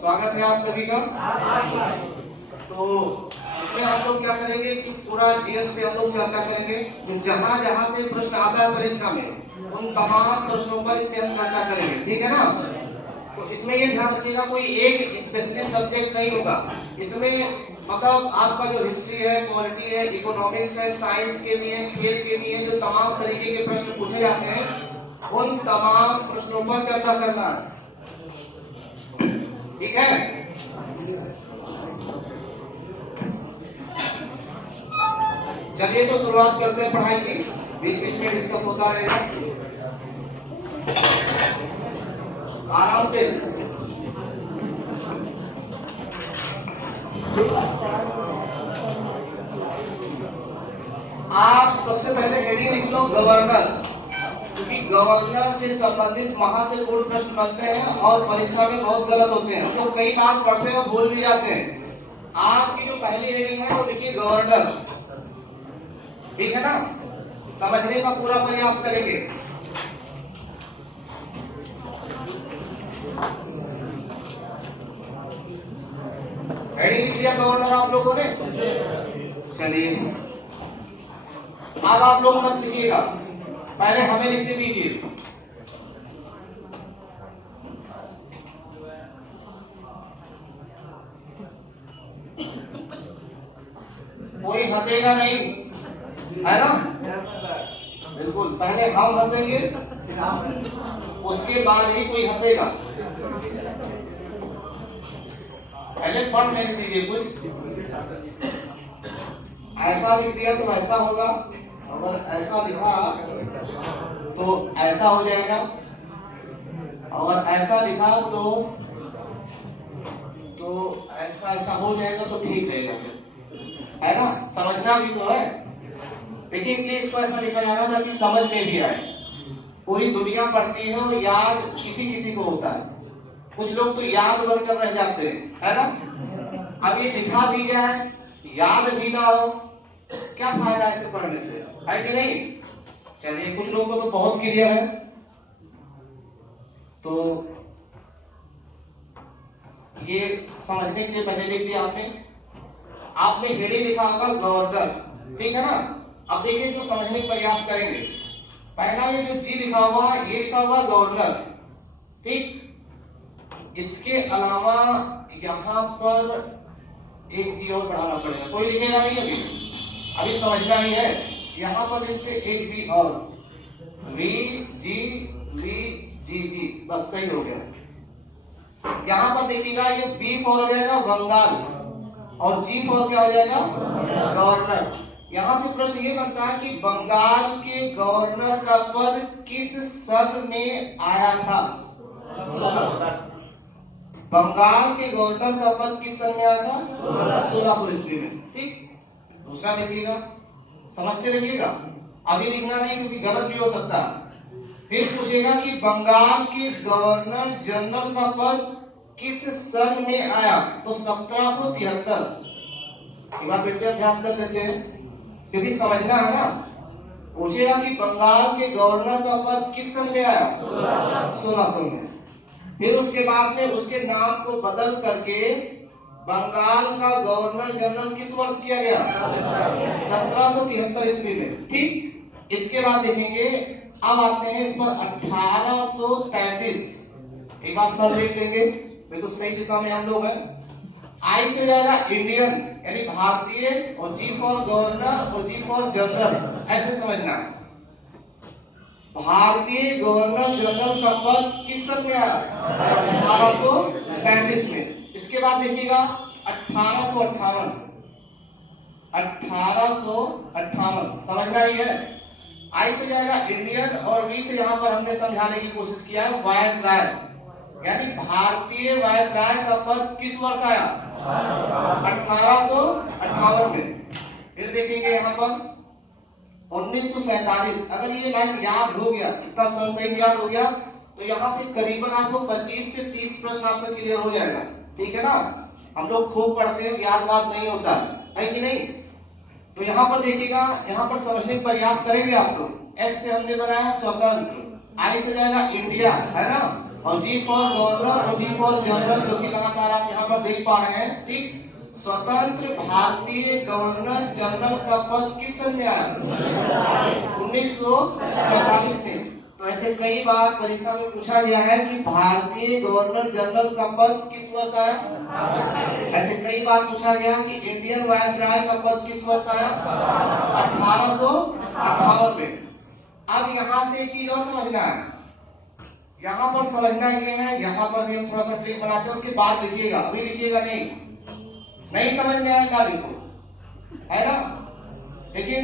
स्वागत है आप सभी का। तो इसमें हम लोग क्या करेंगे कि पूरा जीएस पे हम लोग चर्चा करेंगे। जहाँ जहाँ से प्रश्न आता है परीक्षा में उन तमाम प्रश्नों पर इसमें हम चर्चा करेंगे, ठीक है ना। तो इसमें ये ध्यान रखिएगा कोई एक स्पेशलिस्ट सब्जेक्ट नहीं होगा इसमें। मतलब आपका जो हिस्ट्री है, पॉलिटी है, इकोनॉमिक्स है, साइंस के भी है, खेल के भी है, जो तमाम तरीके के प्रश्न पूछे जाते हैं उन तमाम प्रश्नों पर चर्चा करना है, ठीक है। चलिए तो शुरुआत करते हैं पढ़ाई की। बीच बीच में डिस्कस होता रहेगा, आराम से। आप सबसे पहले हेडिंग लिख लो गवर्नर, क्योंकि गवर्नर से संबंधित महत्वपूर्ण प्रश्न बनते हैं और परीक्षा में बहुत गलत होते हैं। तो कई बार पढ़ते हैं भूल भी जाते हैं। आपकी जो पहली हेडिंग है वो लिखिए गवर्नर, ठीक है ना। समझने का पूरा प्रयास करेंगे। हेडिंग लिख लिया गवर्नर आप लोगों ने। चलिए अब आप लोग मत लिखिएगा, पहले हमें लिखने दीजिए। कोई हंसेगा नहीं, है ना। बिल्कुल, पहले हम हंसेंगे उसके बाद ही कोई हंसेगा। पहले पढ़ लेने दीजिए कुछ। ऐसा लिख दिया तो ऐसा होगा, अगर ऐसा लिखा तो ऐसा हो जाएगा, अगर ऐसा लिखा तो ऐसा ऐसा हो जाएगा तो ठीक रहेगा, है ना। समझना भी तो है, देखिए इसलिए इसको ऐसा लिखा जा रहा है ताकि समझ में भी आए। पूरी दुनिया पढ़ती है और याद किसी किसी को होता है, कुछ लोग तो याद बनकर रह जाते हैं, है ना। अब ये लिखा भी जाए याद भी ना हो, क्या फायदा इसे पढ़ने से, है कि नहीं। चलिए कुछ लोगों को तो बहुत क्लियर है। तो ये समझने के लिए पहले लिख दिया आपने हेडिंग लिखा होगा गवर्नर, ठीक है ना। अब देखिए इसको समझने का प्रयास करेंगे। पहला ये जो जी लिखा हुआ ये लिखा हुआ गवर्नर, ठीक। इसके अलावा यहाँ पर एक जी और बढ़ाना पड़ेगा, कोई लिखेगा नहीं अभी समझना ही है। यहाँ पर लिखते एक बी और वी जी जी, बस सही हो गया। यहाँ पर देखिएगा ये बी फॉर हो जाएगा बंगाल और जी फॉर क्या हो जाएगा गवर्नर। यहाँ से प्रश्न ये बनता है कि बंगाल के गवर्नर का पद किस सन में आया था। बंगाल के गवर्नर का पद किस सन में आया था 1600 ईस्वी में, ठीक। दूसरा देखिएगा, समझते रहिएगा, अभी लिखना नहीं क्योंकि गलत भी हो सकता है। फिर पूछेगा कि बंगाल के गवर्नर जनरल का पद किस सन में आया, तो 1773। एक बार फिर से अभ्यास कर लेते हैं क्योंकि समझना है ना। पूछेगा कि बंगाल के गवर्नर का पद किस सन में आया 1600 में। फिर उसके बाद में उसके नाम को बदल करके बंगाल का गवर्नर जनरल किस वर्ष किया गया 1773 ईस्वी में, ठीक। इसके बाद देखेंगे, अब आते हैं इस पर 1833। एक बार सब देख लेंगे, बिल्कुल सही दिशा में हम लोग हैं। आई से जाएगा इंडियन यानी भारतीय और जी फॉर गवर्नर और जी फॉर जनरल, ऐसे समझना है। भारतीय गवर्नर जनरल का पद किस सन में आया 1833 में। इसके बाद देखिएगा 1858 समझना ही है। आई से जाएगा इंडियन और वी से यहाँ पर हमने समझाने की कोशिश किया है वायसराय यानी भारतीय वायसराय का पद किस वर्ष आया 1858 में। फिर देखेंगे यहाँ पर 1947। अगर ये लाइन याद हो गया, इतना सही याद हो गया तो यहाँ से करीबन आपको 25 से 30 प्रश्न आपका क्लियर हो जाएगा, ठीक है ना। हम लोग खूब पढ़ते हैं, याद बात नहीं होता है कि नहीं। तो यहाँ पर देखिएगा, यहाँ पर समझने का प्रयास करेंगे आप लोग। एस से हमने बनाया स्वतंत्र, आई से जाएगा इंडिया, है ना। और जी फॉर गवर्नर और जी फॉर जनरल, जो कि लगातार आप यहाँ पर देख पा रहे हैं। ठीक, स्वतंत्र भारतीय गवर्नर जनरल का पद किस सन में आया? 1947 में। तो ऐसे कई बार परीक्षा में पूछा गया है कि भारतीय गवर्नर जनरल का पद किस वर्ष आया। ऐसे कई बार पूछा गया कि इंडियन वायसराय का पद किस वर्ष आया? 1858 में। अब यहाँ से एक चीज और समझना है, यहाँ पर समझना ये है, यहाँ पर भी हम थोड़ा सा ट्रिक बनाते हैं, उसके बाद लिखिएगा, अभी लिखिएगा नहीं समझ में आए ना लिखो, है ना, लेकिन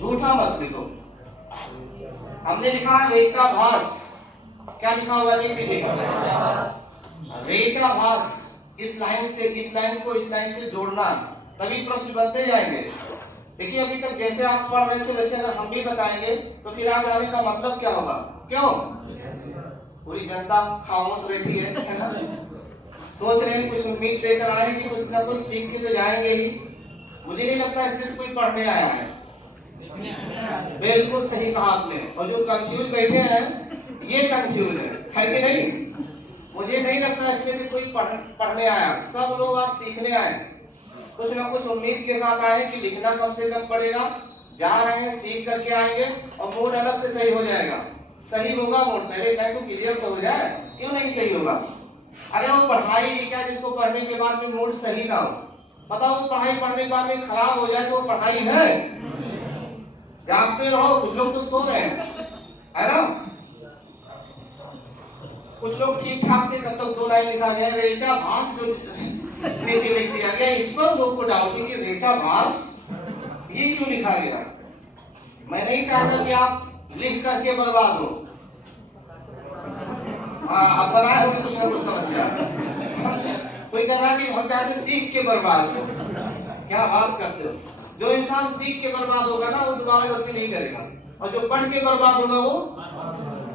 झूठा मत लिखो। हमने लिखा रेचा भास, क्या लिखा हुआ लिखिएगा, रेचा भास। इस लाइन से इस लाइन को इस लाइन से जोड़ना, तभी प्रश्न बनते जाएंगे। देखिए अभी तक जैसे आप पढ़ रहे थे वैसे अगर हम भी बताएंगे तो फिर आज आने का मतलब क्या होगा? क्यों पूरी जनता खामोश बैठी है ना? सोच रहे हैं कुछ उम्मीद लेकर आए कि कुछ ना कुछ सीख के तो जाएंगे ही। मुझे नहीं लगता इसमें से कोई पढ़ने आया है। बिल्कुल सही कहा आपने। और जो कंफ्यूज बैठे हैं ये कंफ्यूज है कि नहीं? मुझे नहीं लगता इसमें से कोई पढ़ने आया। सब लोग आज सीखने आए, कुछ ना कुछ उम्मीद के साथ आए कि लिखना कम से कम पड़ेगा। जा रहे हैं, सीख करके आएंगे और मूड अलग से सही हो जाएगा। सही होगा मूड, पहले नहीं तो क्लियर तो हो जाए, क्यों नहीं सही होगा? अरे वो पढ़ाई क्या जिसको पढ़ने के बाद में मूड सही ना हो, पता हो पढ़ाई पढ़ने के बाद में खराब हो जाए तो वो पढ़ाई है? जागते रहो, कुछ लोग तो सो रहे हैं, है ना? कुछ लोग ठीक ठाक थे तब तक 2 लाइन लिखा गया, रेचा भास जो नीचे लिख दिया गया। इस पर लोग को डाउट है कि रेचा भास ये क्यों लिखा गया। मैं नहीं चाहता कि आप लिख करके बर्बाद हो। हाँ, अब बनाए होंगे कुछ ना कुछ समस्या। कोई कह रहा है कि हम चाहते सीख के बर्बाद हो। क्या बात करते हो? जो इंसान सीख के बर्बाद होगा ना वो दोबारा गलती नहीं करेगा, और जो पढ़ के बर्बाद होगा वो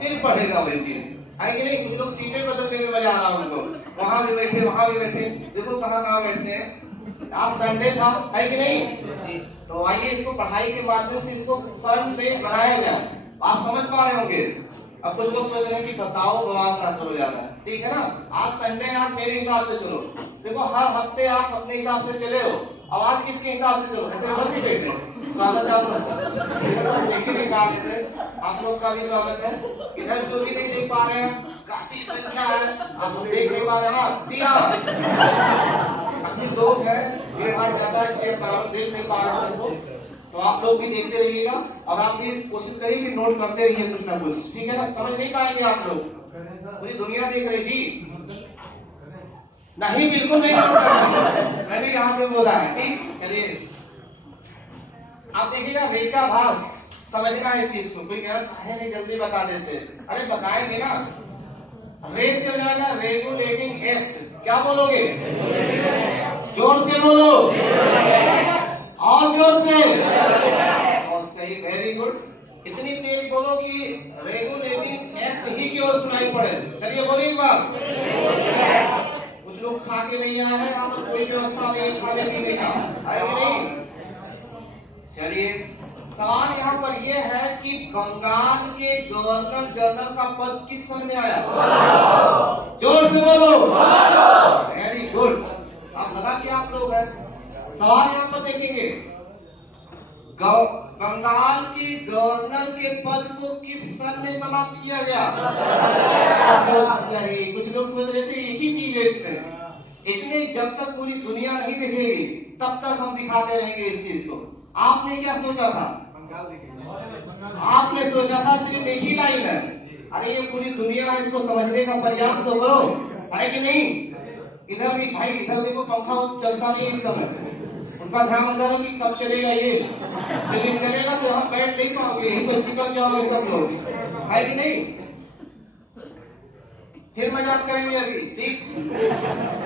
फिर पढ़ेगा वही चीज, है कि नहीं? कुछ लोग सीटें बदलने में मजा आ रहा है उनको, वहां भी बैठे वहां भी बैठे, देखो कहाँ कहाँ बैठते हैं। आज संडे था, है कि नहीं? तो आइए इसको पढ़ाई के माध्यम से इसको फन में बनाया जाए। आप समझ पा रहे होंगे। अब कुछ लोग सोच रहे हैं कि बताओ बवाल ना करो ज्यादा, ठीक है ना? आज संडे है, आप मेरे हिसाब से चलो। देखो हर हफ्ते आप अपने हिसाब से चले हो, अब आज किसके हिसाब से चलो? ऐसे बस भी बैठे, स्वागत है आप लोग। देखिए निकाल लेते, आप लोग का भी स्वागत है। इधर जो भी नहीं देख पा रहे हैं, काफी संख्या है, आप देख नहीं पा रहे हैं, काफी लोग हैं, भीड़ भाड़ ज्यादा इसलिए बराबर देख नहीं पा रहे सबको। तो आप लोग भी देखते रहिएगा और आप भी कोशिश करिए कि नोट करते रहिए कुछ ना कुछ, ठीक है ना? समझ नहीं पाएंगे आप लोग, पूरी दुनिया देख रही जी। नहीं, बिल्कुल नहीं नोट करना, मैंने यहाँ पे बोला है, ठीक? चलिए आप देखिएगा, रेचा भास समझना है इस चीज को। कोई कह रहा है नहीं जल्दी बता देते, अरे बताएंगे ना। रे से हो जाएगा रेगुलेटिंग एक्ट। क्या बोलोगे? जोर से बोलो, और जोर से, और सही, वेरी गुड। इतनी तेज बोलो कि रेगुलेटिंग एक्ट ही केवल सुनाई पड़े। चलिए बोलिए एक बार। कुछ लोग खा के नहीं आए हैं, यहाँ पर कोई व्यवस्था नहीं है खाने पीने का, है कि नहीं? चलिए सवाल यहाँ पर यह है कि बंगाल के गवर्नर जनरल का पद किस सन में आया? जोर से बोलो। वेरी गुड, आप लगा कि आप लोग हैं। सवाल यहाँ पर देखेंगे, बंगाल के गवर्नर के पद को किस सन में समाप्त किया गया? सही। कुछ लोग सोच रहे थे यही चीज है इसमें जब तक पूरी दुनिया नहीं दिखेगी तब तक हम दिखाते रहेंगे इस चीज को। आपने क्या सोचा था? आपने सोचा था सिर्फ एक ही लाइन है। अरे ये पूरी दुनिया है, इसको समझने का प्रयास तो करो, है कि नहीं? इधर भी भाई, इधर देखो पंखा चलता नहीं इस समय, उनका ध्यान करो कि कब चलेगा ये। लेकिन चलेगा तो हम बैठ नहीं पाओगे, यहीं पर चिपक जाओगे सब लोग, है कि नहीं? फिर मजाक करेंगे अभी, ठीक?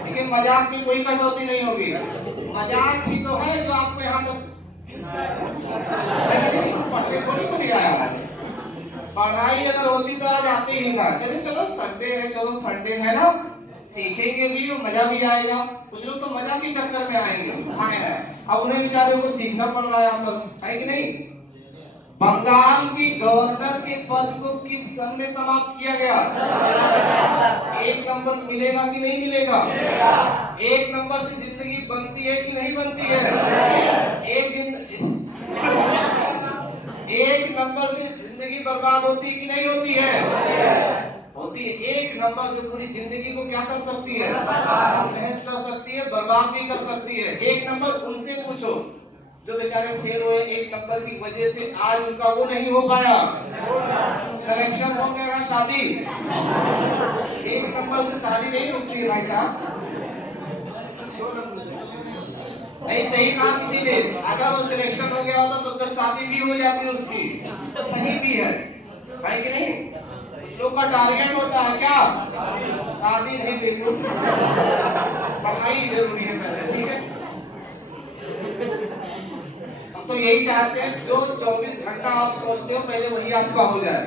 लेकिन मजाक में कोई कटौती नहीं होगी। मजाक ही तो है जो आपको यहाँ तक, पढ़ने थोड़ी कोई आया है। पढ़ाई अगर होती तो आज आते ही ना, कहते चलो संडे है, चलो फंडे है ना, सीखेंगे भी और मजा भी आएगा। कुछ लोग तो मजा के चक्कर में आएंगे, अब उन्हें बेचारे को सीखना पड़ रहा है आप तक, है कि नहीं? बंगाल की गवर्नर के पद को किस सन में समाप्त किया गया? 1 नंबर मिलेगा कि नहीं मिलेगा? 1 नंबर से जिंदगी बनती है कि नहीं बनती है? एक नंबर से जिंदगी बर्बाद होती है कि नहीं होती है? होती है। 1 नंबर जो पूरी जिंदगी को क्या कर सकती है? तहस कर सकती है, बर्बाद भी कर सकती है। 1 नंबर उनसे पूछो जो बेचारे फेल हुए 1 नंबर की वजह से, आज उनका वो नहीं हो पाया, सिलेक्शन हो गया शादी। 1 नंबर से शादी नहीं रुकती है भाई साहब। नहीं, सही कहा किसी ने, अगर वो सिलेक्शन हो गया होता तो फिर शादी भी हो जाती उसकी। सही भी है कि नहीं? कुछ लोग का टारगेट होता है क्या? शादी नहीं, बिल्कुल पढ़ाई जरूरी है पहले, ठीक है? हम तो यही चाहते हैं जो 24 घंटा आप सोचते हो पहले वही आपका हो जाए।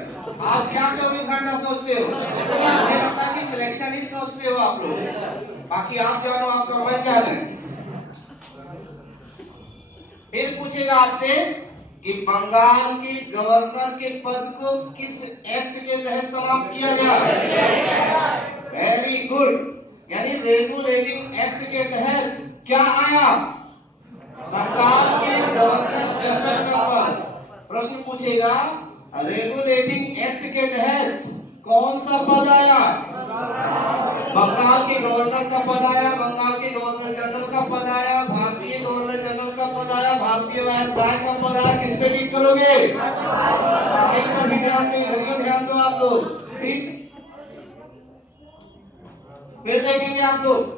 आप क्या 24 घंटा सोचते हो? मुझे लगता है कि सिलेक्शन ही सोचते हो आप लोग, बाकी आप जानो आपका मन जाने। फिर पूछेगा आपसे कि बंगाल के गवर्नर के पद को किस एक्ट के तहत समाप्त किया गया? वेरी गुड, यानी रेगुलेटिंग एक्ट के तहत क्या आया? बंगाल के गवर्नर जनरल का पद। प्रश्न पूछेगा रेगुलेटिंग एक्ट के तहत कौन सा पद आया? बंगाल के गवर्नर का पद आया, बंगाल के गवर्नर जनरल का पद आया, भारतीय गवर्नर जनरल का पद आया, भारतीय वायसराय का पद आया। किस पे टिक करोगे? टाइम पर भी ध्यान दो, ध्यान दो आप लोग, ठीक? फिर देखेंगे आप लोग,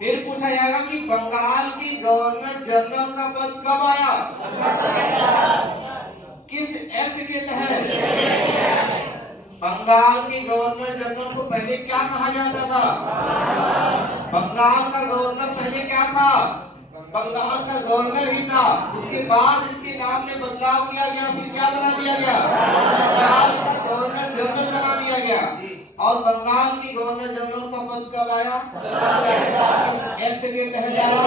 फिर पूछा जाएगा कि बंगाल के गवर्नर जनरल का पद कब आया? किस एक्ट के तहत? बंगाल के गवर्नर जनरल को पहले क्या कहा जाता था? बंगाल का गवर्नर पहले क्या था? बंगाल का गवर्नर ही था। इसके बाद इसके नाम में बदलाव किया गया, फिर क्या बना दिया गया? बंगाल का गवर्नर जनरल बना दिया गया। और बंगाल की गवर्नर जनरल का पद कब आया? इस एक्ट के तहत आया।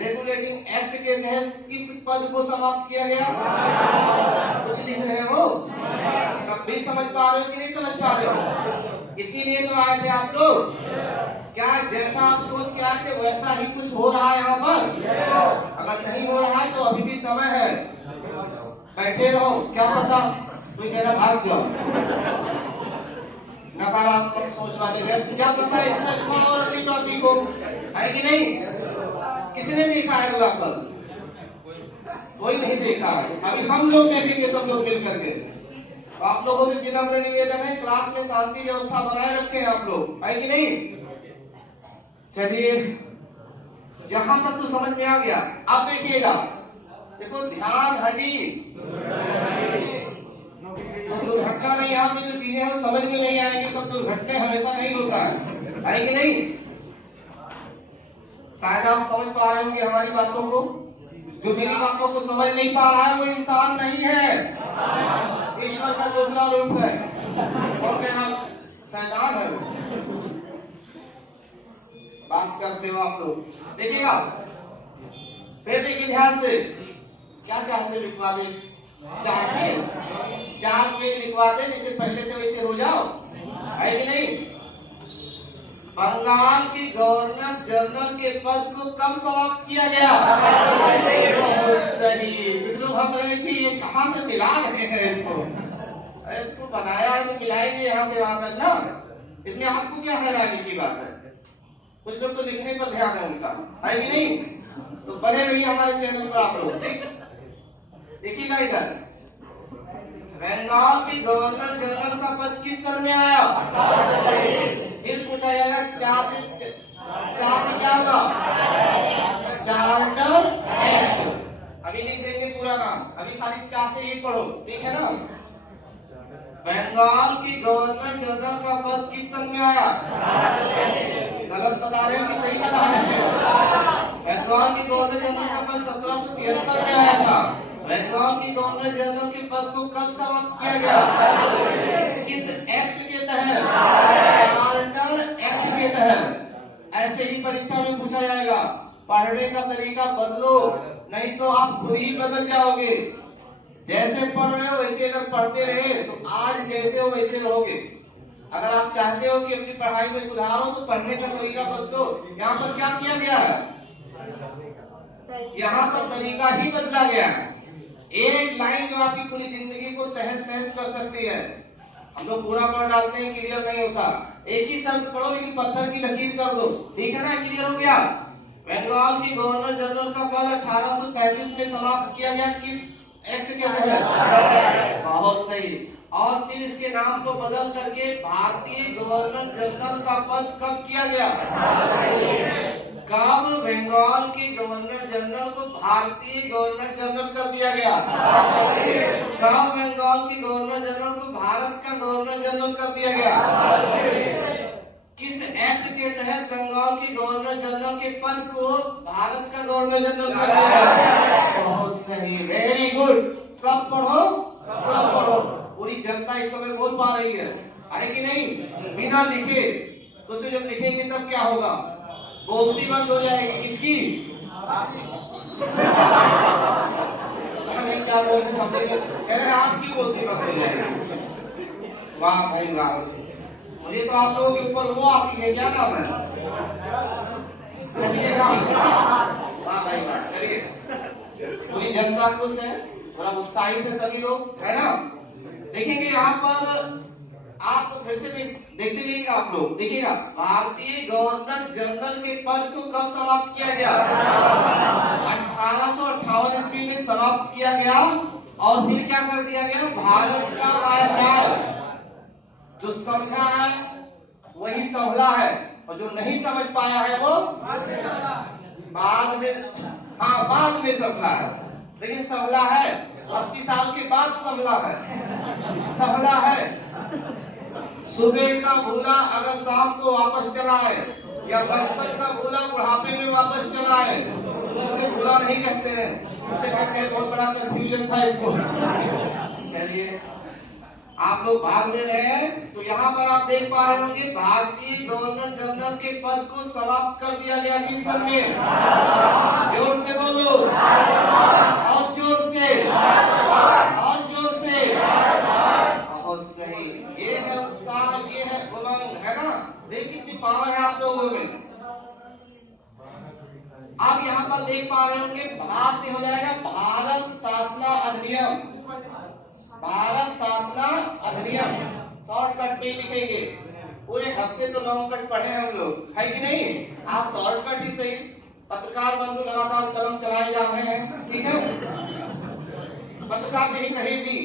रेगुलेटिंग एक्ट के तहत किस पद को समाप्त किया गया? कुछ लिख रहे हो? तब भी समझ पा रहे हो कि नहीं समझ पा रहे हो? इसीलिए तो आए थे आप लोग। क्या जैसा आप सोच के आए थे वैसा ही कुछ हो रहा है यहाँ पर? अगर नहीं हो रहा है तो अभी भी समय है, बैठे रहो। क्या पता कोई कह रहा भाग जाओ, नकारात्मक सोच वाले व्यक्ति, क्या पता इससे अच्छा और अगली टॉपिक हो, है कि नहीं? किसने देखा है अगला पद? कोई नहीं देखा है। अभी हम लोग देखेंगे सब लोग मिल करके। तो आप लोगों से विनम्र निवेदन है, क्लास में शांति व्यवस्था बनाए रखें आप लोग, है कि नहीं? चलिए, जहां तक तो समझ में आ गया। अब देखिएगा, देखो ध्यान हटी तो दुर्घटना नहीं, यहाँ पे जो चीजें हैं समझ में नहीं आएंगी। सब दुर्घटना हमेशा नहीं होता है कि नहीं? शायद आप समझ पा रहे होंगे हमारी बातों को। जो मेरी बातों को समझ नहीं पा रहा है वो इंसान नहीं है, ईश्वर का दूसरा रूप है। और क्या शैतान है वो। बात करते हो आप लोग, देखिएगा। फिर देखिए ध्यान से, क्या चाहते लिखवा दे? 4 पेज लिखवा दे, जैसे पहले थे वैसे हो जाओ, है कि नहीं? बंगाल के गवर्नर जनरल के पद को कब समाप्त किया गया? कुछ लोग हंस रहे थे, ये कहाँ से मिला रहे हैं इसको? अरे इसको बनाया है तो मिलाएंगे यहाँ से वहां तक ना। इसमें आपको क्या हैरानी की बात है? कुछ लोग तो लिखने पर ध्यान है उनका, है कि नहीं? तो बने रहिए हमारे चैनल पर आप लोग, ठीक? देखिएगा इधर, बंगाल के गवर्नर जनरल का पद किस सन में आया? फिर पूछा जाएगा 4 से क्या होगा? Charter act. अभी लिख देंगे पूरा नाम, अभी खाली 4 से ही पढ़ो, ठीक है ना? बंगाल के गवर्नर जनरल का पद किस सन में आया? गलत बता रहे हैं कि सही बता रहे हैं? बंगाल के गवर्नर जनरल का पद 1773 में आया था। बंगाल के गवर्नर जनरल के पद को कब समाप्त किया गया? किस एक्ट के तहत? चार्टर एक्ट के तहत। ऐसे ही परीक्षा में पूछा जाएगा। पढ़ने का तरीका बदलो, नहीं तो आप खुद ही बदल जाओगे। जैसे पढ़ रहे हो वैसे अगर पढ़ते रहे तो आज जैसे हो वैसे रहोगे। अगर आप चाहते हो कि अपनी पढ़ाई में सुधार हो तो पढ़ने का तरीका बदलो। यहाँ पर क्या किया गया है? यहाँ पर तरीका ही बदला गया है। एक लाइन जो आपकी पूरी जिंदगी को तहस नहस कर सकती है। हम लोग पूरा पढ़ डालते हैं, क्लियर नहीं होता। एक ही शब्द पढ़ो लेकिन पत्थर की लकीर कर दो, ठीक है ना, क्लियर हो गया। बंगाल की गवर्नर जनरल का पद 1833 में समाप्त किया गया, किस एक्ट के तहत? बहुत सही। और फिर इसके नाम को बदल करके भारतीय गवर्नर जनरल का पद कब किया गया? कब बंगाल के गवर्नर जनरल को भारतीय गवर्नर जनरल कर दिया गया? कब बंगाल के गवर्नर जनरल को भारत का गवर्नर जनरल कर दिया गया? किस एक्ट के तहत बंगाल के गवर्नर जनरल के पद को भारत का गवर्नर जनरल कर दिया गया? बहुत सही, वेरी गुड। सब पढ़ो, सब पढ़ो। पूरी जनता इस समय बोल पा रही है कि नहीं? बिना लिखे। सोचो जब लिखेंगे तब क्या होगा? बोलती बंद हो जाएगी। किसकी? पता नहीं क्या बोलते, समझे कह रहे आपकी बोलती बंद हो जाएगी। वाह भाई वाह। मुझे तो आप लोगों के ऊपर वो आती है, क्या नाम है? चलिए वाह भाई वाह। चलिए, पूरी जनता खुश है, बड़ा उत्साहित है सभी लोग, है ना? देखेंगे यहाँ पर आप फिर से देखते रहिएगा आप लोग, देखिएगा भारतीय गवर्नर जनरल के पद को कब समाप्त किया गया? 1858 ईस्वी में समाप्त किया गया। और फिर क्या कर दिया गया? भारत का वायसराय। जो समझा है वही संभला है, और जो नहीं समझ पाया है वो बाद में, हाँ बाद में संभला है, लेकिन संभला है। 80 साल के बाद संभला है, संभला है। सुबह का भूला अगर शाम को वापस चला है, या बचपन का भूला बुढ़ापे में वापस चला है, तो उसे भूला नहीं कहते हैं, उसे कहते हैं बहुत बड़ा कंफ्यूजन था इसको। चलिए, आप लोग भाग ले रहे हैं तो यहाँ पर आप देख पा रहे होंगे भारतीय गवर्नर जनरल के पद को समाप्त कर दिया गया। किस सन में? जोर से बोलो, और जोर से, और जोर से। बहुत सही, ये है उत्साह, ये है उमंग, है ना? देखिए कितनी पावर है आप लोगों में। आप यहाँ पर देख पा रहे होंगे भा से हो जाएगा भारत शासना अधिनियम। भारत शासना अधिनियम शॉर्टकट में लिखेंगे। पूरे हफ्ते तो लॉन्ग कट पढ़े हम लोग, है कि नहीं? आज शॉर्टकट ही सही। पत्रकार बंधु लगातार कलम चलाए जा रहे हैं, ठीक है? पत्रकार नहीं कहे भी,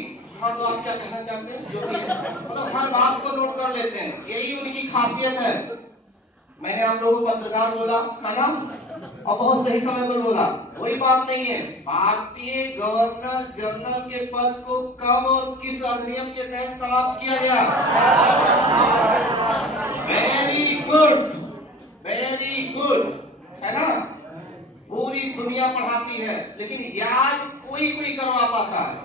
हाँ तो आप क्या कहना चाहते हैं? जो भी है, मतलब हर बात को नोट कर लेते हैं, यही उनकी खासियत है। मैंने आप लोगों को पत्रकार बोला, है ना? और बहुत सही समय पर बोला, वही बात नहीं है। भारतीय गवर्नर जनरल के पद को कब और किस अधिनियम के तहत समाप्त किया गया? वेरी गुड, वेरी गुड, है ना? पूरी दुनिया पढ़ाती है, लेकिन याद कोई कोई करवा पाता है।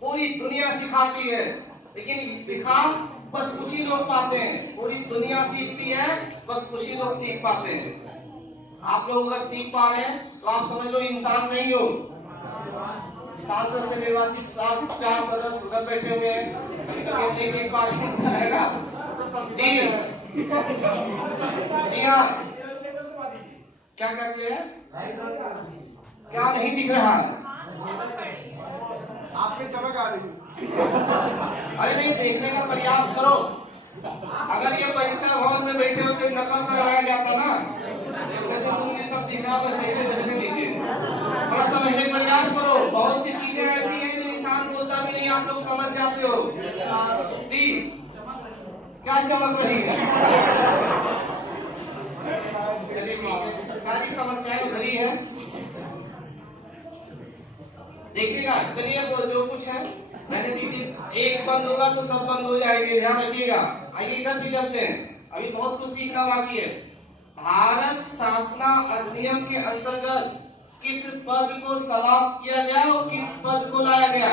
पूरी दुनिया सिखाती है, लेकिन सिखा बस कुछ ही लोग पाते हैं। पूरी दुनिया सीखती है, बस कुछ ही लोग सीख पाते हैं। आप लोग अगर सीख पा रहे हैं तो आप समझ लो इंसान नहीं हो। सांसद से निर्वाचित 4 सदस्य उधर बैठे हुए हैं, कभी कभी हम नहीं देख पा रहे हैं जी हाँ, क्या करते हैं? क्या नहीं दिख रहा है? आपके चमक आ रही। अरे नहीं, देखने का प्रयास करो। अगर ये परीक्षा भवन में बैठे होते नकल करवाया जाता ना, तो तुम ये सब दिख रहा, बस ऐसे देखने दीजिए। थोड़ा समझने का प्रयास करो। बहुत सी चीजें ऐसी हैं जो इंसान बोलता भी नहीं, आप लोग समझ जाते हो जी। क्या चमक रही है? चलिए ठीक है, सारी समस्याएं उधरी है, देखिएगा। चलिए जो कुछ है रहने दीजिए। एक बंद होगा तो सब बंद हो जाएंगे, ध्यान रखिएगा। आइए इधर भी चलते हैं, अभी बहुत कुछ सीखना बाकी है। भारत शासना अधिनियम के अंतर्गत किस पद को समाप्त किया गया और किस पद को लाया गया?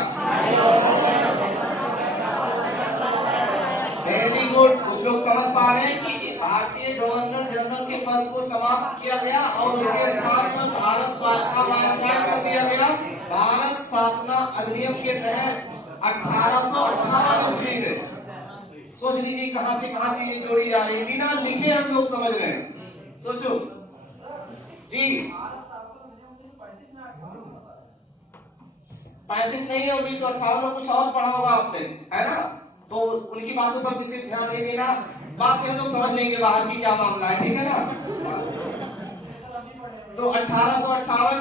वेरी गुड, कुछ लोग समझ पा रहे हैं कि भारतीय गवर्नर जनरल के पद को समाप्त किया गया और उसके स्थान पर भारत का वायसराय कर दिया गया। भारत शासना अधिनियम के तहत 1858 ईस्वी में, सोच लीजिए कहां से ये जोड़ी जा रही है, बिना लिखे हम लोग समझ रहे हैं। सोचो जी, 35 नहीं है, 1958 में कुछ और पढ़ा होगा आपने, है ना? तो उनकी बातों पर विशेष ध्यान नहीं देना, बात में हम लोग समझ लेंगे बाहर की क्या मामला है, ठीक है ना? तो 1858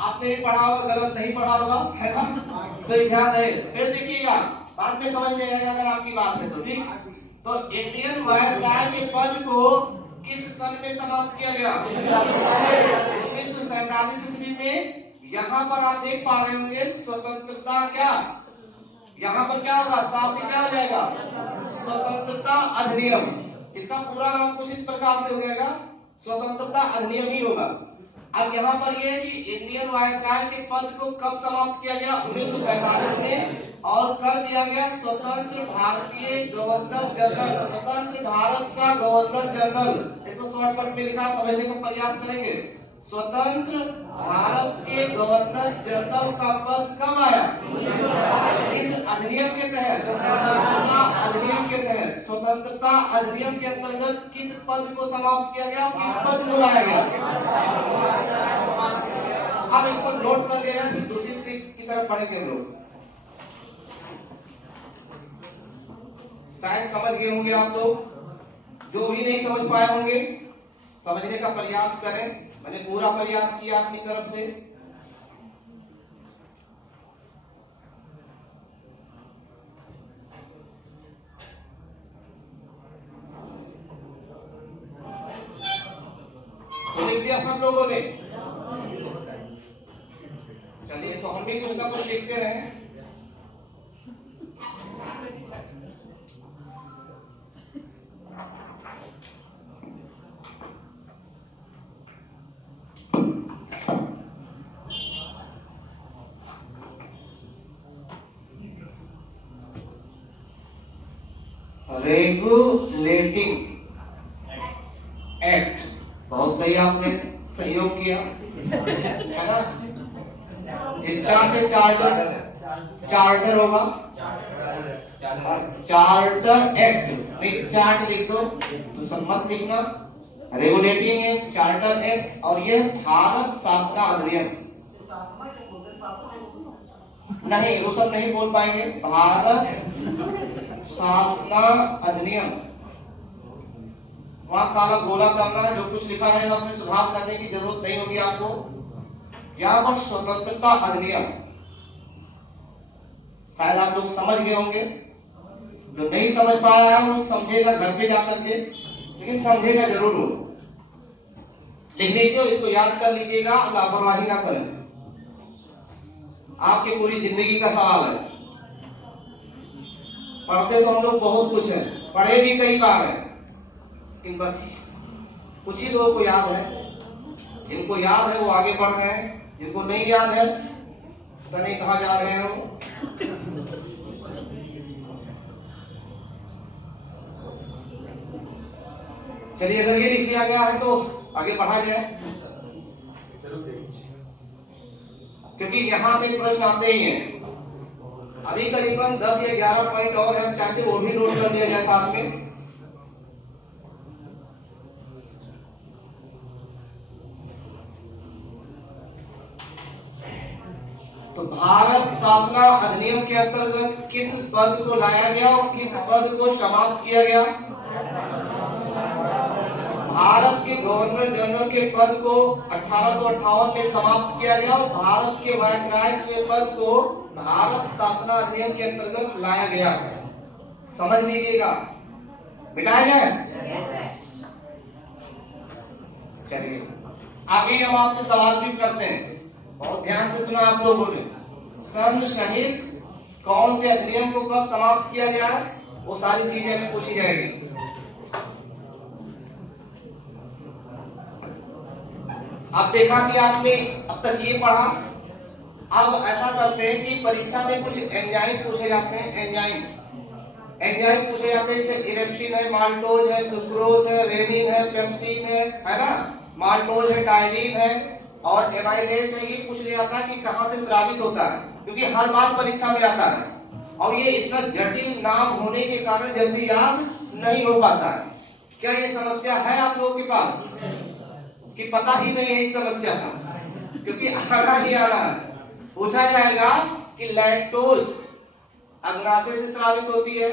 आपने भी पढ़ा होगा, गलत नहीं पढ़ा होगा, है ना? तो ध्यान रहे, फिर देखिएगा बाद में समझ में आएगा अगर आपकी बात है तो, ठीक? तो इंडियन वायसराय के पद को किस सन में समाप्त किया गया? 1947 ईस्वी में। यहाँ पर आप देख पा रहे होंगे स्वतंत्रता, क्या यहाँ पर क्या होगा, साफ से क्या हो जाएगा, स्वतंत्रता अधिनियम। इसका पूरा नाम कुछ इस प्रकार से हो जाएगा, स्वतंत्रता अधिनियम ही होगा। अब यहाँ पर ये है कि इंडियन वायसराय के पद को कब समाप्त किया गया? 1947 में, और कर दिया गया स्वतंत्र भारतीय गवर्नर जनरल, स्वतंत्र भारत का गवर्नर जनरल। इसको शॉर्टकट में लिखा, समझने का प्रयास करेंगे। स्वतंत्र भारत के गवर्नर जनरल का पद कब आया? इस अधिनियम के तहत, स्वतंत्रता अधिनियम के तहत। स्वतंत्रता अधिनियम के अंतर्गत किस पद को समाप्त किया गया, किस पद को लाया गया? अब इसको नोट कर लिया, फिर दूसरी ट्रिक की तरफ बढ़ेंगे हम लोग। शायद समझ गए होंगे आप लोग, जो भी नहीं समझ पाए होंगे समझने का प्रयास करें। मैंने पूरा प्रयास किया अपनी तरफ से। तो लिख दिया सब लोगों ने? चलिए, तो हम भी कुछ ना कुछ लिखते रहे। रेगुलेटिंग एक्ट, बहुत सही, आपने सहयोग किया, है ना? इच्छा से चार्टर होगा, चार्टर एक्ट नहीं, चार्ट लिख दो, तो सब मत लिखना। रेगुलेटिंग है चार्टर एक्ट, और ये भारत शासना अधिनियम, नहीं वो सब नहीं बोल पाएंगे। भारत शासना अधिनियम, वहां काला गोला करना है, जो कुछ लिखा रहेगा उसमें सुधार करने की जरूरत नहीं होगी आपको। यहाँ पर स्वतंत्रता अधिनियम, शायद आप लोग समझ गए होंगे, जो नहीं समझ पाया है वो समझेगा घर पे जाकर के, लेकिन समझेगा जरूर हो। लिख लीजिए, इसको याद कर लीजिएगा, लापरवाही ना करें, आपकी पूरी जिंदगी का सवाल है। पढ़ते तो हम लोग बहुत कुछ है, पढ़े भी कई बार है, लेकिन बस कुछ ही लोगों को याद है। जिनको याद है वो आगे बढ़ रहे हैं, जिनको नहीं याद है पता नहीं कहाँ जा रहे हो। चलिए, अगर ये लिख लिया गया है तो आगे बढ़ा जाए, क्योंकि यहां से प्रश्न आते ही हैं। अभी करीबन 10 या 11 पॉइंट और हैं, चाहते वो भी नोट कर लिया जाए साथ में। तो भारत शासना अधिनियम के अंतर्गत किस पद को लाया गया और किस पद को समाप्त किया गया? भारत के गवर्नर जनरल के पद को 1858 में समाप्त किया गया, और भारत के वायसराय के पद को भारत शासना अधिनियम के अंतर्गत लाया गया। समझ लीजिएगा, मिटाया जाए। चलिए, आगे हम आपसे सवाल भी करते हैं, बहुत ध्यान से सुना आप लोगों ने। सन सहित कौन से अधिनियम को कब समाप्त किया गया, वो सारी चीजें भी पूछी जाएगी। अब देखा कि आपने अब तक ये पढ़ा, अब ऐसा करते हैं कि परीक्षा में कुछ एंजाइम पूछे जाते हैं। एंजाइम पूछे जाते हैं, जैसे इरेप्सिन है, माल्टोज है, सुक्रोज है, रेनिन है, पेप्सिन है ना? माल्टोज है, टाइलिन है और एमाइलेज है। ये पूछ लिया जाता है कि कहाँ से स्रावित होता है। क्योंकि हर बार परीक्षा में आता है और ये इतना जटिल नाम होने के कारण जल्दी याद नहीं हो पाता है। क्या ये समस्या है आप लोगों के पास कि पता ही नहीं है इस समस्या का? क्योंकि आना ही आना है। पूछा जाएगा कि लैक्टोज अग्नाशय से स्रावित होती है,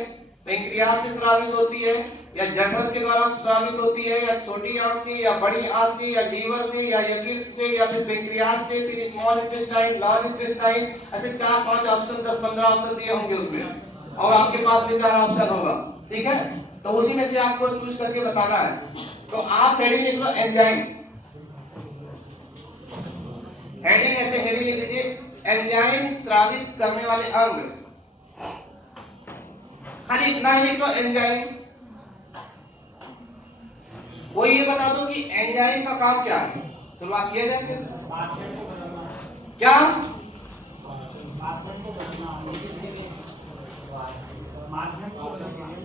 पैंक्रियास से स्रावित होती है, या जठर के द्वारा स्रावित होती है, या छोटी आंत से, या बड़ी आंत से, या लीवर से, या यकृत से, या फिर पैंक्रियास से, फिर स्मॉल इंटेस्टाइन, लार्ज इंटेस्टाइन, ऐसे 4-5 ऑप्शन 10-15 ऑप्शन दिए होंगे उसमें और आपके पास में 4 ऑप्शन होगा। ठीक है, तो उसी में से आपको चूज करके बताना है। तो आप हेडिंग लिख लो एंजाइम, हेडिंग ऐसे हेडिंग लिख लीजिए एंजाइम स्रावित करने वाले अंग, खाली इतना ही लिख लो एंजाइम। कोई ये बता दो कि एंजाइम का काम क्या है, शुरुआत किया जाए क्या?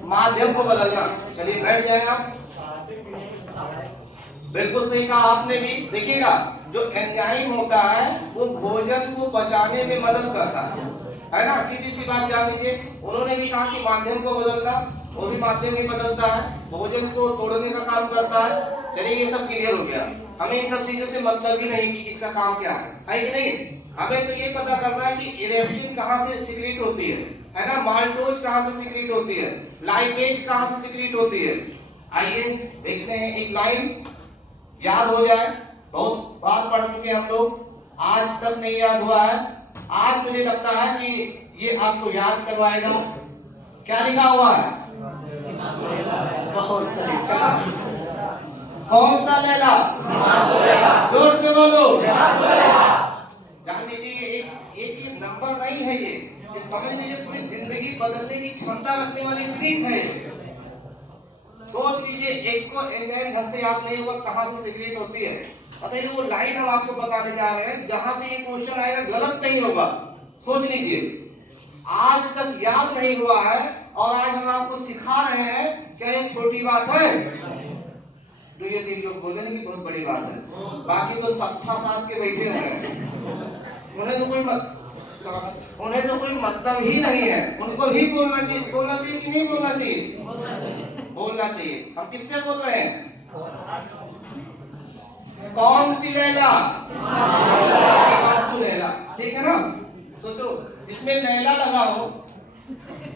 माध्यम को बदलना। चलिए बैठ जाएगा। बिल्कुल सही कहा आपने भी। देखिएगा जो एंजाइम होता है वो भोजन को पचाने में मदद करता है ना, सीधी सी बात जान लीजिए। उन्होंने भी कहा कि माध्यम को बदलना, वो भी माध्यम ही बदलता है, भोजन को तोड़ने का काम करता है। चलिए ये सब क्लियर हो गया। हमें इन सब चीजों से मतलब ही नहीं कि इसका काम क्या है कि नहीं। हमें तो ये पता करना है कि इरेप्सिन कहाँ से सिक्रीट होती है ना, माल्टोज कहाँ से सिक्रीट होती है, लाइपेज कहाँ से सिक्रीट होती है। आइए देखते हैं, एक लाइन याद हो जाए, बहुत बार पढ़ चुके हम लोग, आज तक नहीं याद हुआ है। आज मुझे लगता है कि ये आपको याद करवाएगा। क्या लिखा हुआ है? बहुत सही। कौन सा लैला? जोर से बोलो। जान लीजिए एक ये नंबर नहीं है, ये समझ लीजिए पूरी जिंदगी बदलने की क्षमता रखने वाली ट्रिक है। सोच लीजिए, एक को एंजाइम ढंग से याद नहीं हुआ कहां से सिक्रीट होती है। बताइए वो लाइन हम आपको बताने जा रहे हैं, जहां से ये क्वेश्चन आएगा गलत नहीं होगा। सोच लीजिए, आज तक याद नहीं हुआ है और आज हम आपको सिखा रहे हैं। क्या ये छोटी बात है? तो ये 3 लोग बोल रहे हैं कि बहुत बड़ी बात है, बाकी तो सत्ता साथ के बैठे हुए हैं। उन्हें तो कोई मतलब ही नहीं है। उनको भी बोलना चाहिए कि नहीं बोलना चाहिए? बोलना चाहिए। हम किससे बोल रहे हैं? कौन सी लैला? लैला। ठीक है ना। सोचो, जिसमें लैला लगा हो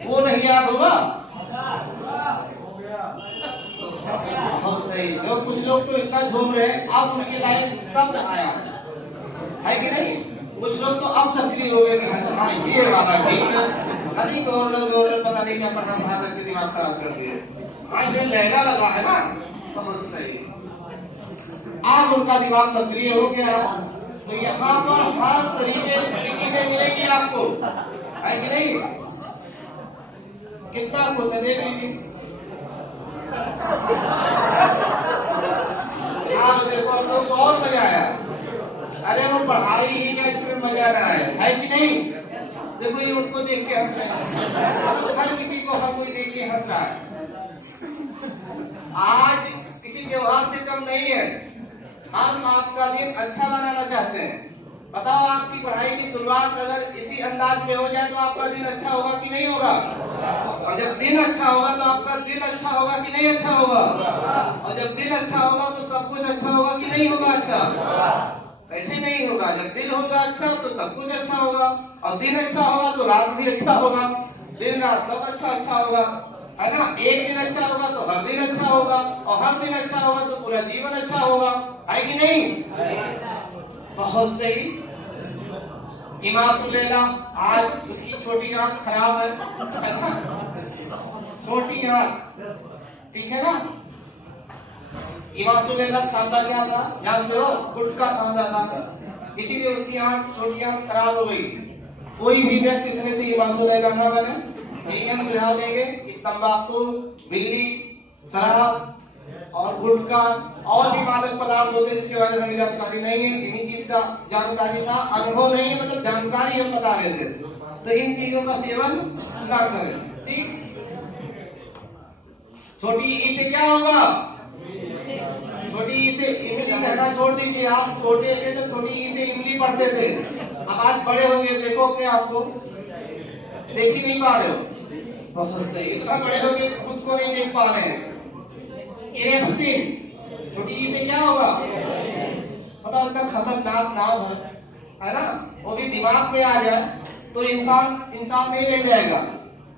वो नहीं याद होगा। बहुत सही। लोग कुछ लोग तो इतना झूम रहे हैं, अब उनकी लाइफ शब्द आया है कि नहीं? कुछ लोग तो अब सक्रिय हो गए कि हाँ ये वाला ठीक है, पता नहीं गौरव पता नहीं क्या पढ़ा पढ़ा करके दिमाग खराब कर दिए। हाँ इसमें लहरा लगा है ना, बहुत सही। अब उनका दिमाग सक्रिय हो गया है। तो यहाँ पर हर तरीके की चीजें मिलेगी आपको, है कि नहीं? कितना खुश है, देख लीजिए। आप देखो, हम लोग को और मजा आया। अरे वो पढ़ाई ही क्या, इसमें मजा आ रहा है कि नहीं? देखो ये उनको देख के हंस रहे हैं, मतलब हर किसी को हर कोई देख के हंस रहा है। आज किसी त्योहार से कम नहीं है। हम आपका दिन अच्छा बनाना चाहते हैं। बताओ, आपकी पढ़ाई की शुरुआत अगर इसी अंदाज में हो जाए तो आपका दिन अच्छा होगा कि नहीं होगा? और जब दिन अच्छा होगा तो आपका दिल अच्छा होगा कि नहीं अच्छा होगा? और जब दिल अच्छा होगा तो सब कुछ अच्छा होगा कि नहीं होगा? अच्छा ऐसे नहीं होगा। जब दिल होगा अच्छा तो सब कुछ अच्छा होगा, और दिन अच्छा होगा तो रात भी अच्छा होगा, दिन रात सब अच्छा होगा, है ना। एक दिन अच्छा होगा तो हर दिन अच्छा होगा, और हर दिन अच्छा होगा तो पूरा जीवन अच्छा होगा, है कि नहीं? बहुत सही। इमासुलेला, आज उसकी छोटी आंख खराब है ना, छोटी आंख, ठीक है ना। इमासुलेला खाता क्या था जानते हो? गुटखा खाता था, इसीलिए उसकी आंख, छोटी आंख खराब हो गई। कोई भी व्यक्ति इसमें से इमासुलेला ना बने, यही हम सुझाव देंगे कि तंबाकू, बिल्ली, शराब और गुटखा और भी मादक पदार्थ होते हैं जिसके बारे में हमें जानकारी नहीं है। इन्हीं चीज का जानकारी था, अनुभव नहीं है, मतलब जानकारी हम बता रहे थे। तो इन चीजों का सेवन ना करें, ठीक। छोटी ई से क्या होगा? छोटी ई से इमली कहना छोड़ दीजिए। आप छोटे थे तो छोटी ई से इमली पढ़ते थे, अब आज बड़े हो गए, देखो अपने आप को, देख ही नहीं पा रहे हो। बहुत सही, इतना बड़े हो गए खुद को नहीं देख पा रहे हैं। इरेप्सिन, छोटी ई से क्या होगा? पता उतना खतरनाक नाम है ना? वो भी दिमाग में आ जाए तो इंसान नहीं रह जाएगा।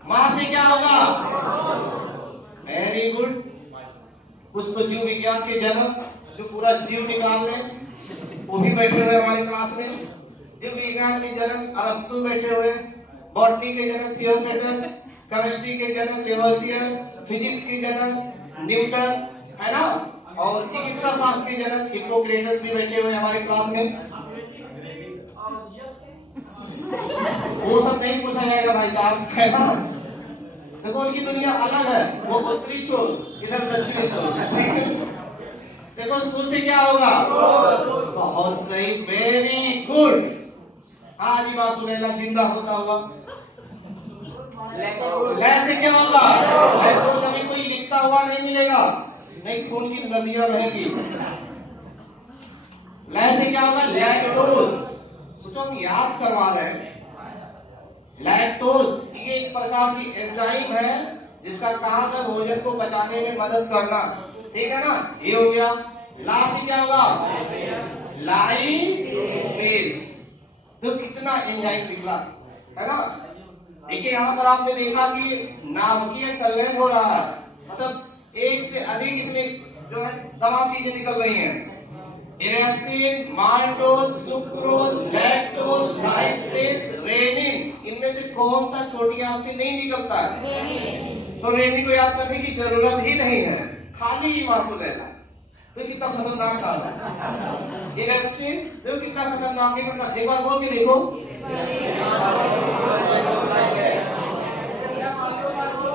माँ से क्या होगा? Very good. कुछ तो जीव विज्ञान के जनक जो पूरा जीव निकाल ले, वो भी बैठे हुए हमारी क्लास में। जीव विज्ञान के जनक अरस्तु बैठे हुए, बॉटनी के जनक थियोक्रेटस, केमिस्ट्री के जनक लेवोसियर, फिजिक्स के जनक न्यूटन, है ना? और चिकित्सा शास्त्र के जनक हिप्पोक्रेटस भी बैठे हुए हमारे क्लास में। वो सब नहीं पूछा जाएगा भाई साहब, है ना? देखो उनकी दुनिया अलग है, वो उत्तरी छोर, इधर दक्षिणी छोर, ठीक है? देखो सु से क्या होगा? बहुत सही, वेरी गुड। आज ही वासुदेव जिंदा होता होगा। ले से क्या होगा? लैक्टोज अभी कोई लिखता हुआ नहीं मिलेगा, नहीं खून की नदियां बहेगी। ले से क्या होगा? लैक्टोज। सोचो हम याद करवा रहे हैं। लैक्टोज ये एक प्रकार की एंजाइम है जिसका काम है भोजन को पचाने में मदद करना, ठीक है ना? ये हो गया। ला से क्या होगा? लाइपेज। तो कितना एंजाइम निकला, है ना? देखिए यहाँ पर आपने देखा कि नाभिकीय संलयन हो रहा है, मतलब एक से अधिक इसमें जो है तमाम चीजें निकल रही हैं। Erepsin, maltose, sucrose, lactose, lipase, rennin, इनमें से कौन सा छोटी आंत से नहीं निकलता है? तो रेनिन को याद करने की जरूरत ही नहीं है, खाली ही वासुदेव। तो कितना खतरनाक नाम है इरेप्सिन, तो कितना खतरनाक है। एक बार बोल के देखो।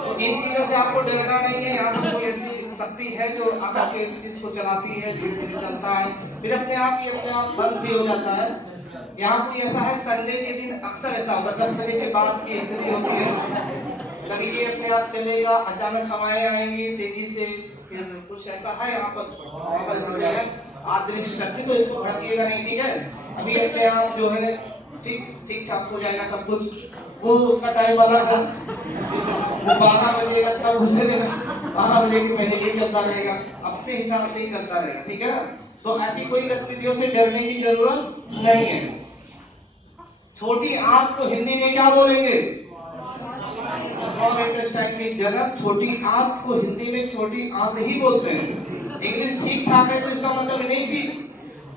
तो इन चीजों से आपको डरना नहीं है। यहाँ पर कोई ऐसी शक्ति है जो आकर के इस चीज को चलाती है, धीरे धीरे चलता है, फिर अपने आप बंद भी हो जाता है। यहाँ कोई ऐसा है, संडे के दिन अक्सर ऐसा होता है, 10 बजे के बाद की स्थिति होती है, कभी ये अपने आप चलेगा, अचानक हवाएं आएंगी तेजी से, फिर कुछ ऐसा है यहाँ पर आदृश्य शक्ति, तो इसको भड़किएगा नहीं, ठीक है? अभी अपने आप जो है ठीक ठाक हो जाएगा सब कुछ। वो उसका टाइम वाला है, वो 12 बजेगा तब हो जाएगा, 12 बजे के पहले ये चलता रहेगा, अपने हिसाब से ही चलता रहेगा, ठीक है ना? तो ऐसी कोई गतिविधियों से डरने की जरूरत नहीं है। छोटी आंत को हिंदी में क्या बोलेंगे? स्मॉल इंटेस्टाइन के जनक छोटी आंत को हिंदी में छोटी आंत ही बोलते हैं। इंग्लिश ठीक ठाक है तो इसका मतलब नहीं कि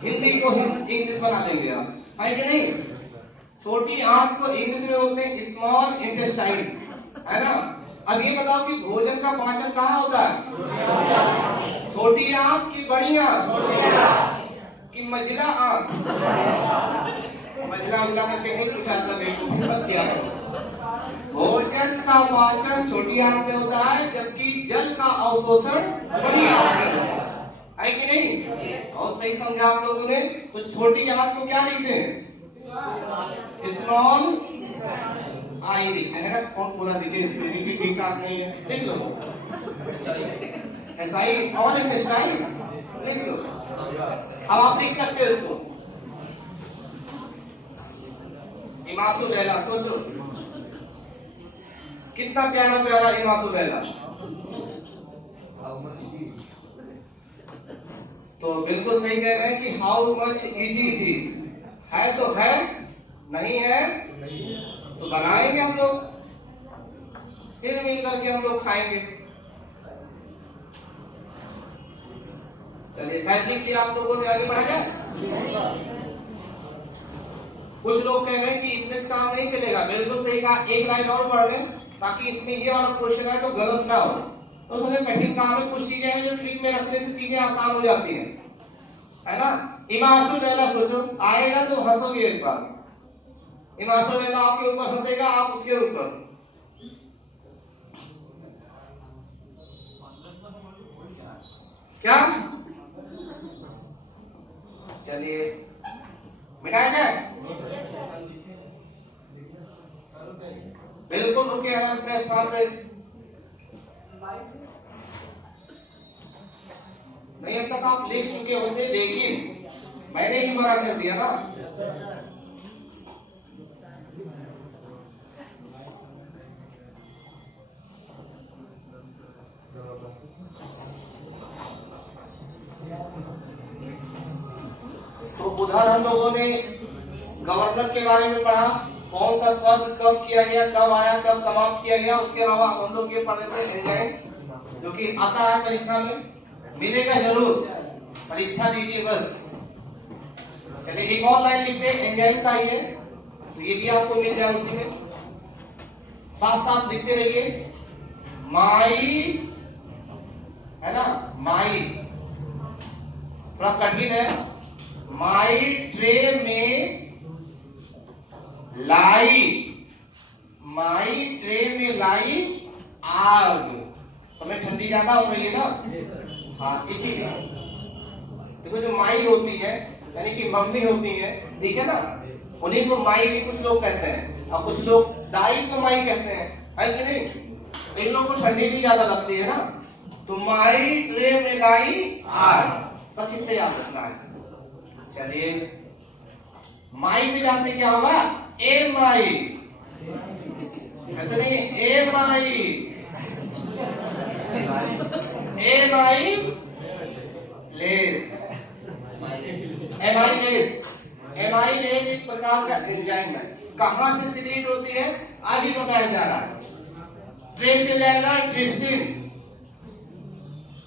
हिंदी को इंग्लिश बना देंगे आप, है कि नहीं? छोटी आंत को इंग्लिश में बोलते हैं स्मॉल इंटेस्टाइन, है ना? अब ये बताओ कि भोजन का पाचन कहाँ होता है? छोटी आंत की बड़ी आंत कि मझिला आंत? मझिला करके नहीं पूछा था, मत किया। भोजन का पाचन छोटी आंत में होता है, जबकि जल का अवशोषण बड़ी आंत में होता है कि नहीं? बहुत सही समझा आप लोगों ने। तो छोटी आंत को क्या लिखते हैं? स्मॉल आई लिखते हैं ना। कौन पूरा लिखे? स्पेलिंग भी ठीक ठाक नहीं है, लिख लो SI स्मॉल इंटेस्टाइन, लिख लो। अब आप लिख सकते हो इसको इमासुलेला। सोचो कितना प्यारा प्यारा इमासुलेला। तो बिल्कुल सही कह रहे हैं कि हाउ मच इजी थी। है तो है, नहीं है तो बनाएंगे हम लोग, फिर मिल करके हम लोग खाएंगे। चलिए शायद लिख लिया आप लोगों ने, आगे बढ़ा जाए। कुछ लोग कह रहे हैं कि इतने से काम नहीं चलेगा। बिल्कुल सही कहा, एक लाइन और पढ़ लें ताकि इसमें ये वाला क्वेश्चन है तो गलत ना हो। तो उसमें कठिन काम है, कुछ चीजें हैं जो ट्रिक में रखने से चीजें आसान हो जाती हैं, है ना? इमासुलेला सोचो, आएगा तो हंसोगे एक बार। इमासुलेला आपके ऊपर हंसेगा, आप उसके ऊपर। क्या? चलिए मिटाया जाए। बिल्कुल रुके हैं अपने स्थान पे। नहीं, अब तक आप लिख चुके होते, लेकिन मैंने ही मना कर दिया ना। उधर हम लोगों ने गवर्नर के बारे में पढ़ा, कौन सा पद कब किया गया, कब आया, कब समाप्त किया गया। उसके अलावा हम लोग ये पढ़ रहे थे एंजाइम, जो कि आता है परीक्षा में, मिलेगा जरूर, परीक्षा दीजिए बस। चलिए एक और लाइन लिखते हैं एंजाइम का, ये भी आपको मिल जाए उसी में, साथ साथ लिखते रहिए। माई है ना, माई थोड़ा कठिन है। माई ट्रे में लाई, माई ट्रे में लाई आग। समय ठंडी ज्यादा हो रही है ना, हाँ इसीलिए। देखो जो माई होती है यानी कि मम्मी होती है, ठीक है ना, उन्हीं को माई भी कुछ लोग कहते हैं, और कुछ लोग दाई को माई कहते हैं, है कि नहीं। इन लोगों को ठंडी भी ज्यादा लगती है ना, तो माई ट्रे में लाई आग, बस इतने याद रखना है। चलिए माई से जानते क्या होगा, ए माई, कहते नहीं ए माई, ए माई लेस, एमाइलेज। एमाइलेज एक प्रकार का एंजाइम है। कहां से सिक्रीट होती है आगे बताया जा रहा है। ट्रे से जाएगा ट्रिप्सिन,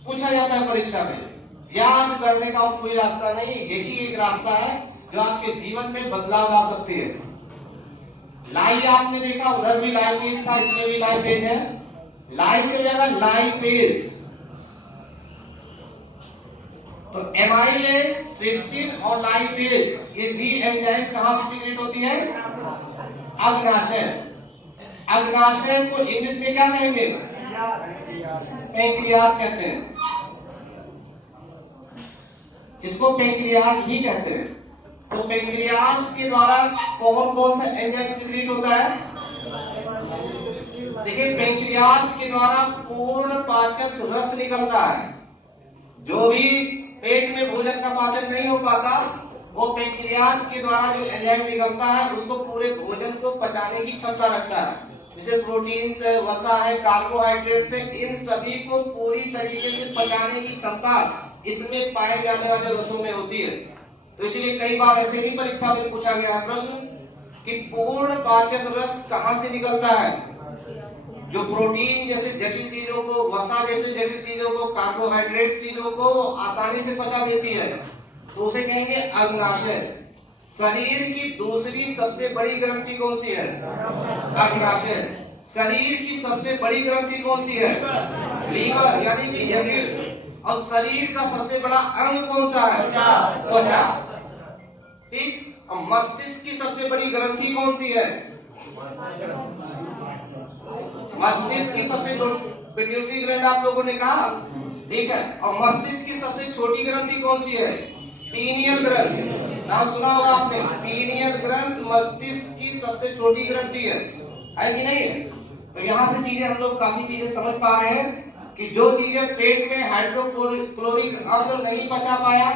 पूछा जाता है परीक्षा में, याद करने का कोई रास्ता नहीं, यही एक रास्ता है जो आपके जीवन में बदलाव ला सकती है। लाई आपने देखा, उधर भी लाइपेज था, इसमें भी लाइपेज है। लाई से जाएगा लाइपेज, तो एमाइलेज, ट्रिप्सिन और लाइपेज ये भी एंजाइम कहां से सिक्रीट होती है, अग्नाशय। अग्नाशय को इंग्लिश में क्या कहेंगे, पेंक्रियास कहते हैं, इसको पेंक्रियास ही कहते हैं। तो पेंक्रियास के द्वारा कौन कौन सा एंजाइम सिक्रीट होता है, देखिए पेंक्रियास के द्वारा पूर्ण पाचक रस निकलता है। जो भी पेट में भोजन का पाचन नहीं हो पाता, वो पेंक्रियास के द्वारा जो एंजाइम निकलता है उसको पूरे भोजन को पचाने की क्षमता रखता है। जैसे प्रोटीन है, वसा है, कार्बोहाइड्रेट्स है, इन सभी को पूरी तरीके से पचाने की क्षमता इसमें पाए जाने वाले रसों में होती है। तो इसलिए कई बार ऐसे भी परीक्षा में पूछा गया है प्रश्न कि पूर्ण पाचक रस कहां से निकलता है। जो प्रोटीन जैसे जटिल चीजों को, वसा जैसे जटिल चीजों को, कार्बोहाइड्रेट चीजों को आसानी से पचा देती है, तो उसे कहेंगे अग्नाशय। शरीर की दूसरी सबसे बड़ी ग्रंथि कौन सी है, अग्नाशय। शरीर की सबसे बड़ी ग्रंथि कौन सी है, लीवर यानी कि यकृत। और शरीर का सबसे बड़ा अंग कौन सा है, त्वचा, ठीक। और मस्तिष्क की सबसे बड़ी ग्रंथि कौन सी है, मस्तिष्क की सबसे पिट्यूटरी ग्लैंड आप लोगों ने कहा, ठीक है। और मस्तिष्क की सबसे छोटी ग्रंथि कौन सी है, पीनियल ग्रंथि, नाम सुना होगा आपने, पीनियल ग्रंथि मस्तिष्क की सबसे छोटी ग्रंथि है कि नहीं। तो यहाँ से चीजें हम लोग काफी चीजें समझ पा रहे हैं कि जो चीजें पेट में हाइड्रोक्लोरिक अम्ल नहीं पचा पाया,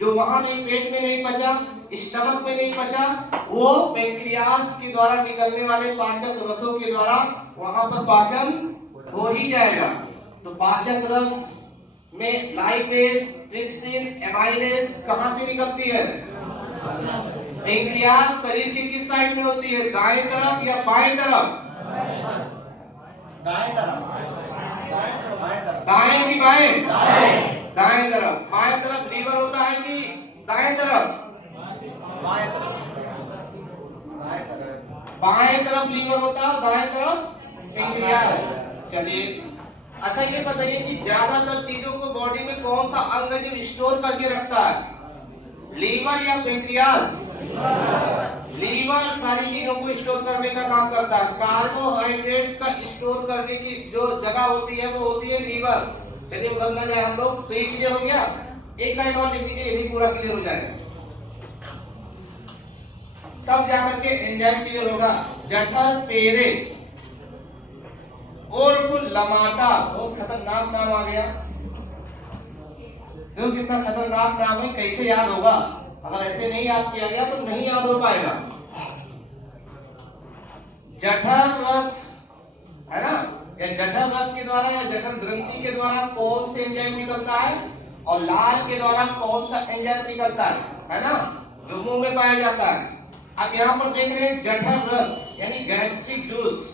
जो वहां नहीं, पेट में नहीं पचा, स्टमक में नहीं पचा, वो पेंक्रियास के द्वारा निकलने वाले पाचक रसों के द्वारा वहां पर पाचन हो ही जाएगा। तो पाचक रस में लाइपेज, ट्रिप्सिन, एमाइलेज कहां से निकलती है, पेंक्रियास शरीर के किस साइड में होती है, दाएं तरफ या बाएं तरफ, दाएं तरफ, दाएं भी बाएं, दाएं तरफ। बाएं तरफ लीवर होता है कि दाएं तरफ, बाएं तरफ लीवर होता है, दाएं तरफ पेंक्रियास। चलिए अच्छा ये बताइए कि ज्यादातर चीजों को बॉडी में कौन सा अंग है जो स्टोर करके रखता है, लीवर या पेंक्रियास। लीवर सारी चीजों को स्टोर करने का काम करता है। कार्बोहाइड्रेट्स का स्टोर करने की जो जगह होती है वो होती है लीवर। चलिए उधर ना जाए हम लोग, तो ये क्लियर हो गया। एक लाइन और लिख दीजिए, ये भी पूरा क्लियर हो जाएगा, तब जाकर के एंजाइम क्लियर होगा। जठर पेरे और लमाटा, बहुत खतरनाक नाम आ गया। देखो कितना खतरनाक नाम है, कैसे याद होगा, अगर ऐसे नहीं याद किया गया तो नहीं याद हो पाएगा। जठर रस है ना, या जठर रस के द्वारा या जठर ग्रंथि के द्वारा कौन से एंजाइम निकलता है, और लार के द्वारा कौन सा एंजाइम निकलता है। है ना, जो मुंह में पाया जाता है। अब यहाँ पर देख रहे हैं जठर रस यानी गैस्ट्रिक जूस।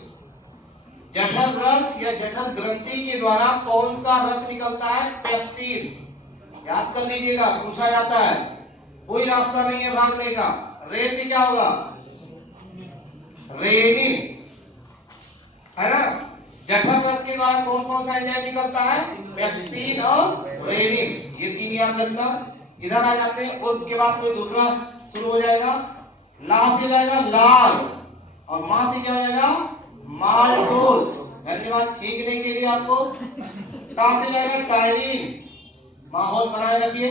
जठर रस या जठर ग्रंथि के द्वारा कौन सा रस निकलता है? पेप्सिन। याद कर लीजिएगा, पूछा जाता है, कोई रास्ता नहीं है भागने का। रे से क्या होगा? रेनिन, है ना। जठर रस के द्वारा कौन कौन सा एंजाइम निकलता है? पेप्सिन और रेनिन। ये तीन याद रखना। इधर आ जाते हैं, और के बाद कोई दूसरा शुरू हो जाएगा। ला से जाएगा लाल, और मां से क्या हो जाएगा? माल्टोस। धन्यवाद सीखने के लिए आपको। ता से जाएगा टाइनिन। माहौल बनाए रखिए।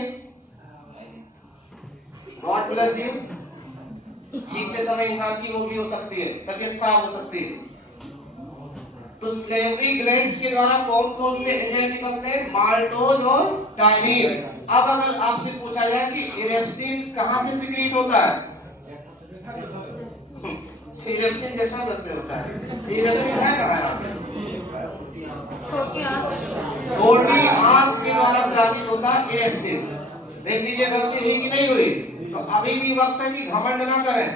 God bless you. सीखते समय इंसान की वो भी हो सकती है, तबीयत खराब हो सकती है। तो सलेवरी ग्लैंड्स के द्वारा कौन कौन से एंजाइम निकलते हैं? माल्टोज और टाइनिन। अब अगर आपसे पूछा जाए कि इरेप्सिन कहां से सिक्रीट होता है? इरेप्सिन जैसा रस से होता है। इरेप्सिन है कहां? छोटी आंत के द्वारा स्रावित होता है इरेप्सिन। देख लीजिए गलती हुई कि नहीं हुई। तो अभी भी वक्त है कि घमंड ना करें।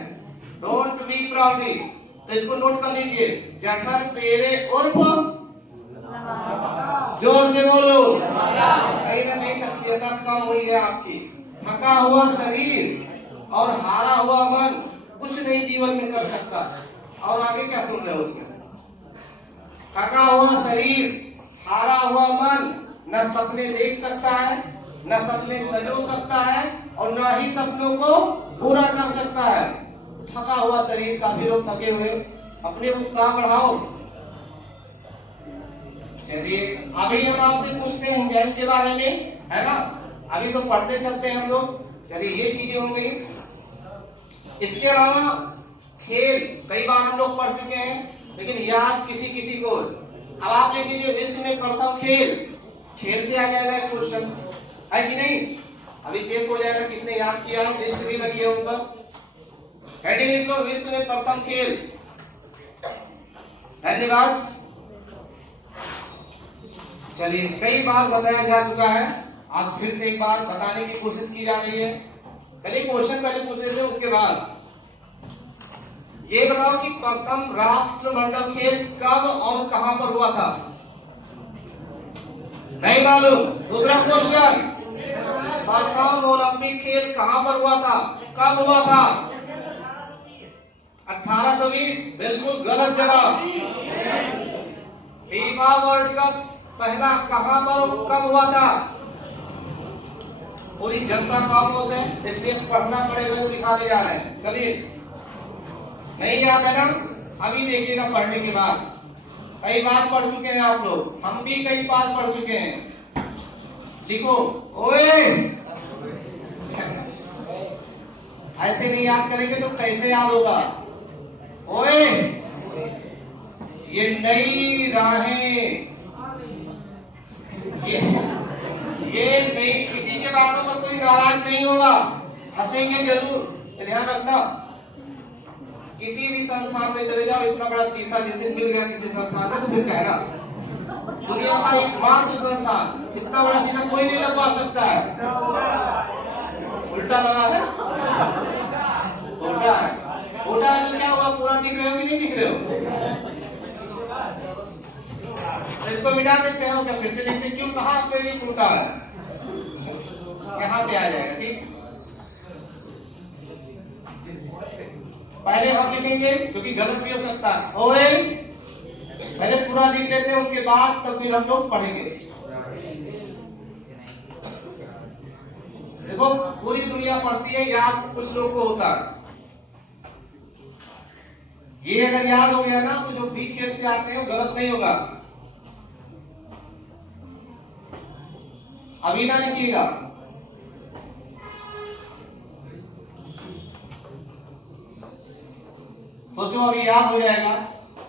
Don't be प्राउडी। तो इसको नोट कर लीजिए। जठर पेरे उर्फ, जोर से बोलो, कहीं ना कहीं शक्तियता कम हुई है आपकी। थका हुआ शरीर और हारा हुआ मन कुछ नहीं जीवन में कर सकता। और आगे क्या सुन रहे हो उसमें? थका हुआ शरीर, हारा हुआ मन न सपने देख सकता है, न सपने सजो सकता है, और न ही सपनों को पूरा कर सकता है। थका हुआ शरीर, काफी लोग थके हुए, अपने उत्साह बढ़ाओ। चलिए अभी हम आपसे पूछते हैं एंजाइम के बारे में, है ना। अभी तो पढ़ते चलते हैं हम लोग। चलिए ये चीजें हो गई। इसके अलावा खेल कई बार हम लोग पढ़ चुके हैं, लेकिन याद किसी किसी को। अब आप लिख लीजिए विश्व में प्रथम खेल। खेल से आ जाएगा क्वेश्चन, है कि नहीं? अभी चेक हो जाएगा किसने याद किया। लिस्ट भी लगी है उन पर। हेडिंग लिख लो, विश्व में प्रथम खेल। धन्यवाद। चलिए कई बार बताया जा चुका है, आज फिर से एक बार बताने की कोशिश की जा रही है। चलिए क्वेश्चन पहले पूछे थे, उसके बाद ये बताओ कि प्रथम राष्ट्रमंडल खेल कब और कहां पर हुआ था? नहीं मालूम। दूसरा क्वेश्चन, प्रथम ओलंपिक खेल कहां पर हुआ था, कब हुआ था? 1820। बिल्कुल गलत जवाब। फीफा वर्ल्ड कप पहला कहां पर कब हुआ था? पूरी जनता खामोश है, इसलिए पढ़ना पड़ेगा, जो लिखाने जा रहे हैं। चलिए नहीं याद है ना? अभी देखिएगा पढ़ने के बाद। कई बार पढ़ चुके हैं आप लोग, हम भी कई बार पढ़ चुके हैं। लिखो ओए। ऐसे नहीं याद करेंगे तो कैसे याद होगा? ओए, ये नई राहें, ये नहीं। किसी के बातों पर कोई नाराज नहीं होगा, हंसेंगे जरूर, ध्यान रखना। किसी भी संस्थान में चले जाओ, इतना बड़ा शीशा जिस दिन मिल गया किसी संस्थान में, तो फिर कहना दुनिया का एकमात्र संस्थान, इतना बड़ा शीशा कोई नहीं लगवा सकता है। उल्टा लगा है, उल्टा है। उल्टा है तो क्या हुआ? पूरा दिख रहे हो कि नहीं दिख रहे हो? इसको मिटा देते हैं, क्या फिर से लिखते? क्यों, कहा आपने ये फूटा है? यहां से आ जाएगा, ठीक। पहले हम लिखेंगे क्योंकि गलत भी हो सकता है। ओए, पहले पूरा लिख लेते हैं, उसके बाद तब फिर हम लोग पढ़ेंगे। देखो पूरी दुनिया पढ़ती है, याद कुछ लोग को होता है। ये अगर याद हो गया ना, तो जो भी खेल से आते हैं वो गलत नहीं होगा। अभी ना लिखिएगा। सोचो अभी याद हो जाएगा,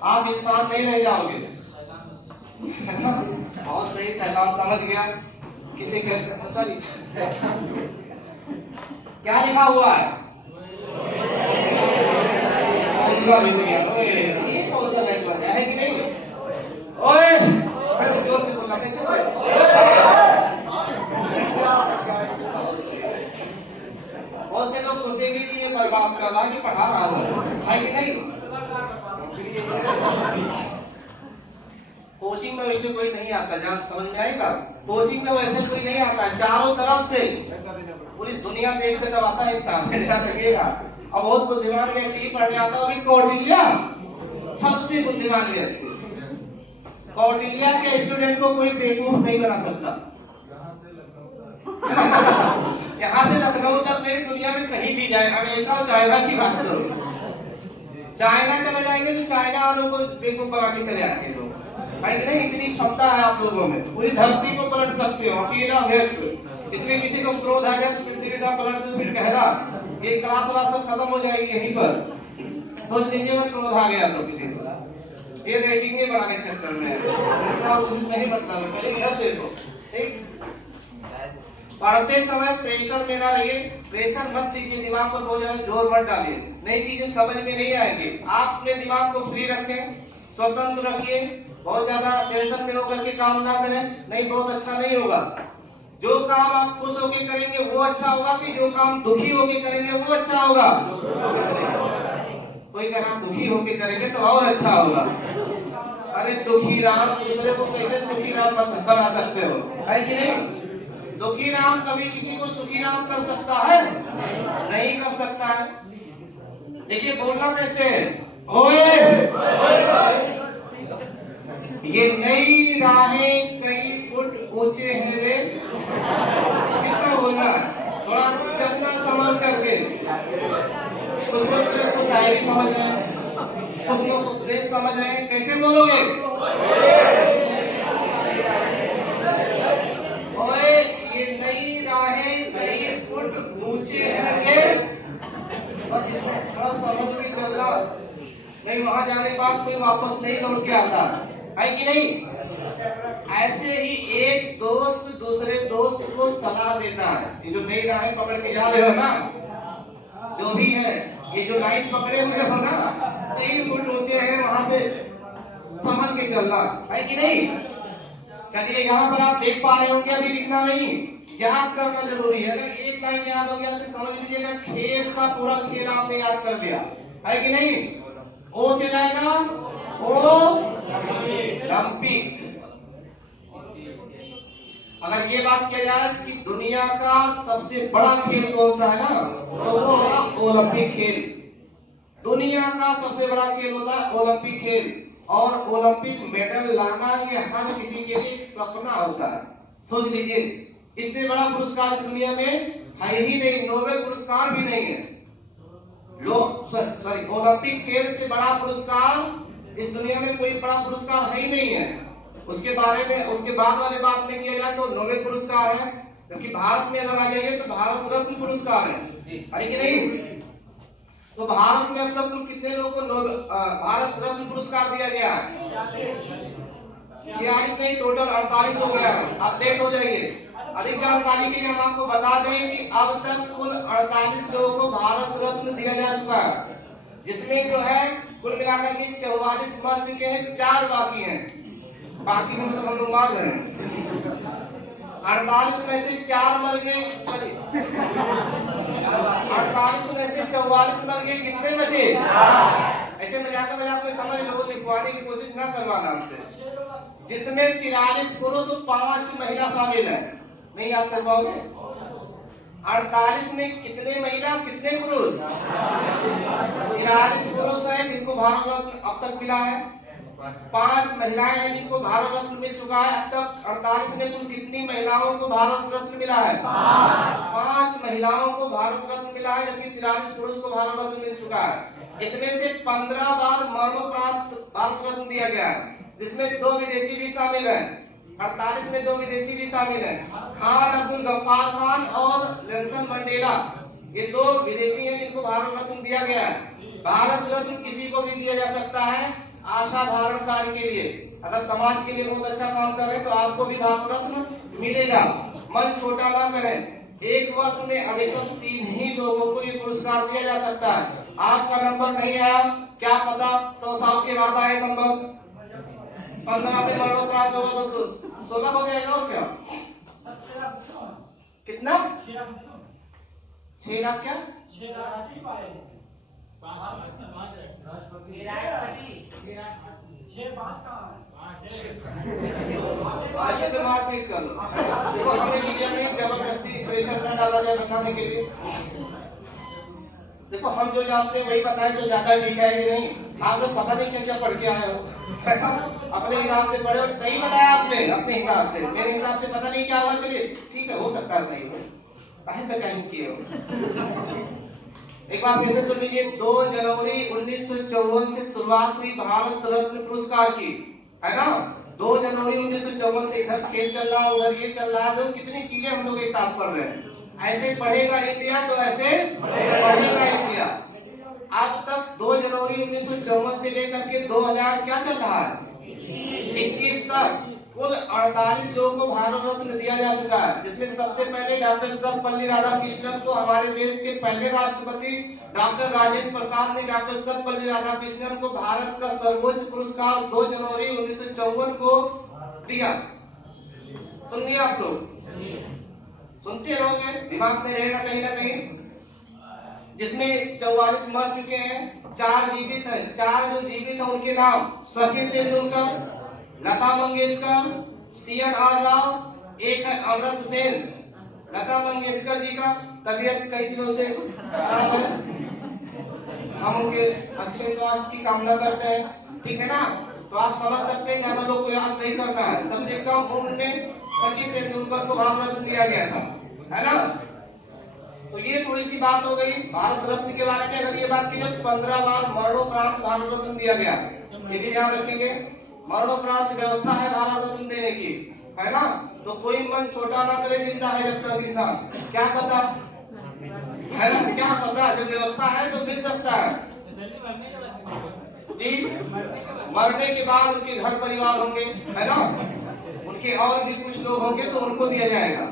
आप इंसान नहीं रह जाओगे। बहुत सही, शैतान समझ गया। किसी के क्या लिखा हुआ है? भी नहीं है। ये कौन सा लैंग्वेज है कि नहीं? ओए, कैसे जोर से बोलना, कैसे बोल? बहुत से लोग सोचेंगे कि ये बर्बाद कर रहा है कि पढ़ा रहा है कि नहीं। कोचिंग में वैसे कोई नहीं आता, जान समझ में आएगा। कोचिंग में वैसे कोई नहीं आता, चारों तरफ से पूरी दुनिया देख के तब आता है इंसान, ध्यान रखिएगा। अब बहुत बुद्धिमान व्यक्ति पढ़ने आता है, अभी कौटिल्य सबसे बुद्धिमान व्यक्ति। कौटिल्य के स्टूडेंट को कोई बेवकूफ नहीं बना सकता। यहाँ से लखनऊ तक नहीं, दुनिया में कहीं भी जाए, अमेरिका और चाइना की बात करो, चाइना चले जाएंगे तो चाइना वालों को बेवकूफ बना के चले आएंगे लोग, है कि नहीं। इतनी क्षमता है आप लोगों में, पूरी धरती को पलट सकते हो अकेला व्यक्ति। इसलिए किसी को क्रोध आ गया तो पृथ्वी ना पलट दो, फिर कहना ये क्लास वाला सब खत्म हो जाएगी यहीं पर। सोच लीजिए अगर क्रोध आ गया तो किसी को, ये रेटिंग में बनाने के चक्कर में ऐसा कुछ नहीं मतलब है। पहले घर देखो, ठीक। पढ़ते समय प्रेशर में ना रहिए, प्रेशर मत लीजिए, दिमाग पर बहुत ज्यादा जोर मत डालिए, नई चीजें समझ में नहीं आएंगी। आप अपने दिमाग को फ्री रखें, स्वतंत्र रखिए, बहुत ज्यादा टेंशन में होकर के काम ना करें, नहीं बहुत अच्छा नहीं होगा। जो काम आप खुश होकर करेंगे वो अच्छा होगा, कि जो काम दुखी होकर करेंगे वो अच्छा होगा। कोई कह रहा दुखी होकर करेंगे तो और अच्छा होगा। अरे दुखी राम दूसरे को कैसे सुखी राम बना सकते हो, है कि नहीं। दुखी राम कभी किसी को सुखी राम कर सकता है? नहीं कर सकता है। देखिए बोलना कैसे, ओए ये नई राहें कई फुट ऊंचे हैं रे, कितना बोलना है, थोड़ा चलना संभल करके। कुछ लोग तो इसको शायरी समझ रहे हैं, कुछ लोग उपदेश समझ रहे हैं, कैसे बोलोगे? ओए ये नई राहें कई फुट ऊंचे हैं, बस इतना, थोड़ा समझ के चलना, नहीं वहां जाने के बाद कोई वापस नहीं लौट के आता है कि नहीं। ऐसे ही एक दोस्त दूसरे दोस्त को सलाह देता है, ये जो नई राहें पकड़ के जा रहे हो ना, जो भी है ये जो लाइन पकड़े हुए हो ना, 3 फुट ऊंचे हैं, वहां से संभल के चलना, है कि नहीं। चलिए यहाँ पर आप देख पा रहे होंगे, अभी लिखना नहीं, याद करना जरूरी है। अगर एक लाइन याद हो गया तो समझ लीजिएगा खेल का पूरा खेल आपने याद कर लिया, है कि नहीं। ओ से जाएगा ओलंपिक। अगर ये बात किया जाए कि दुनिया का सबसे बड़ा खेल कौन सा है ना, तो वो है ओलंपिक खेल। दुनिया का सबसे बड़ा खेल होता है ओलंपिक खेल, और ओलंपिक मेडल लाना ये हर किसी के लिए एक सपना होता है। सोच लीजिए, इससे बड़ा पुरस्कार इस दुनिया में है ही नहीं, नोबेल पुरस्कार भी नहीं है। ओलंपिक खेल से बड़ा पुरस्कार इस दुनिया में कोई बड़ा पुरस्कार है ही नहीं है। उसके बारे में, उसके बाद वाले बात में किया जाए तो नोबेल पुरस्कार है, जबकि भारत में अगर आ जाइए तो भारत रत्न पुरस्कार है कि नहीं। तो भारत में अब तक कुल कितने लोगों को भारत रत्न पुरस्कार दिया गया है? 46 नहीं, टोटल 48 हो गया है, अपडेट हो जाएंगे। अधिक जानकारी के लिए हम आपको बता दें कि अब तक कुल 48 लोगों को भारत रत्न दिया जा चुका है, जिसमें जो है कुल मिलाकर के 44 मर चुके हैं, 4 बाकी हैं। बाकी हम लोग मार रहे हैं। 48 में से 4 मर गए, 48 में से 44 मर गए, कितने बचे? ऐसे मजाक में समझ लो, लिखवाने की कोशिश ना करवाना हमसे। जिसमें 43 पुरुष और 5 महिला शामिल है, नहीं याद कर पाओगे। 48 में कितने महिला कितने पुरुष? 43 पुरुष है जिनको भारत रत्न अब तक मिला है, 5 महिलाएं हैं जिनको भारत रत्न मिल चुका है अब तक। 48 में कुल कितनी महिलाओं को भारत रत्न मिला है? 5 महिलाओं को भारत रत्न मिला है, जबकि 43 पुरुष को भारत रत्न मिल चुका है। इसमें से 15 बार मरणोपरांत भारत रत्न दिया गया है, जिसमें 2 विदेशी भी शामिल हैं। 48 में 2 विदेशी भी शामिल हैं, खान अब्दुल गफ्फार खान और नेल्सन मंडेला, ये 2 विदेशी हैं जिनको भारत रत्न दिया गया है। भारत रत्न किसी को भी दिया जा सकता है असाधारण कार्य के लिए। अगर समाज के लिए बहुत अच्छा काम कर रहे हैं तो आपको भी भारत रत्न मिलेगा। मन छोटा ना करें, एक वर्ष में अधिकतम 3 ही लोगों को ये पुरस्कार दिया जा सकता है। आपका नंबर नहीं आया, क्या पता 100 साल के बाद आए नंबर। 15 में मरणोपरांत होगा तो 16 हो जाएगा और क्या, कितना 6 लाख क्या? भाषा पे मारपीट कर लो। देखो हमें मीडिया में जबरदस्ती प्रेशर में डाला जाए बताने के लिए। देखो हम जो जानते हैं वही बताएं तो ज्यादा ठीक है कि नहीं? आप लोग पता नहीं क्या क्या पढ़ के आए हो। अपने हिसाब से पढ़े हो, सही बताया आपने अपने हिसाब से, मेरे हिसाब से पता नहीं क्या हुआ। चलिए ठीक है, हो सकता है सही हो, काहे कचाई किए हो। एक बात फिर से सुन लीजिए, 2 जनवरी 1954 से शुरुआत हुई भारत रत्न पुरस्कार की, है ना? 2 जनवरी 1954 से इधर खेल चल रहा, उधर ये चल रहा, तो कितनी चीजें हम लोग एक साथ पढ़ रहे हैं। ऐसे पढ़ेगा इंडिया तो ऐसे पढ़ेगा इंडिया। अब तक 2 जनवरी 1954 से लेकर के 2000 क्या चल रहा है, 21 तक कुल 48 लोगों को भारत रत्न दिया जा चुका है, जिसमें सबसे पहले डॉक्टर सर्वपल्ली राधाकृष्णन को हमारे देश के पहले राष्ट्रपति डॉक्टर राजेंद्र प्रसाद ने डॉक्टर सर्वपल्ली राधाकृष्णन को भारत का सर्वोच्च पुरस्कार 2 जनवरी 1954 को दिया। सुनिए आप लोग, सुनते रहोगे, दिमाग में रहेगा कहीं ना कहीं। जिसमें 44 मर चुके हैं, 4 जीवित हैं। 4 जो जीवित हैं उनके नाम सचिन तेंदुलकर, लता मंगेशकर, CNR राव, एक है अमृत सेन। लता मंगेशकर जी का तबीयत कई दिनों से खराब है, हम उनके अच्छे स्वास्थ्य की कामना करते हैं, ठीक है ना? तो आप समझ सकते हैं, ज्यादा लोग को याद नहीं करना है। सबसे कम उम्र में सचिन तेंदुलकर को भारत रत्न दिया गया था, है ना? तो ये थोड़ी सी बात हो गई भारत रत्न के बारे में। अगर ये बात की जाए 15 बार मरणोपरांत भारत रत्न दिया गया, ये भी ध्यान रखेंगे। मरणोपरांत व्यवस्था है भारत रत्न देने की, है ना? तो कोई मन छोटा ना करे, जिंदा है जब तक इंसान, क्या पता, है ना? क्या पता, जब व्यवस्था है तो मिल सकता है जी। मरने के बाद उनके घर परिवार होंगे, है ना? उनके और भी कुछ लोग होंगे तो उनको दिया जाएगा,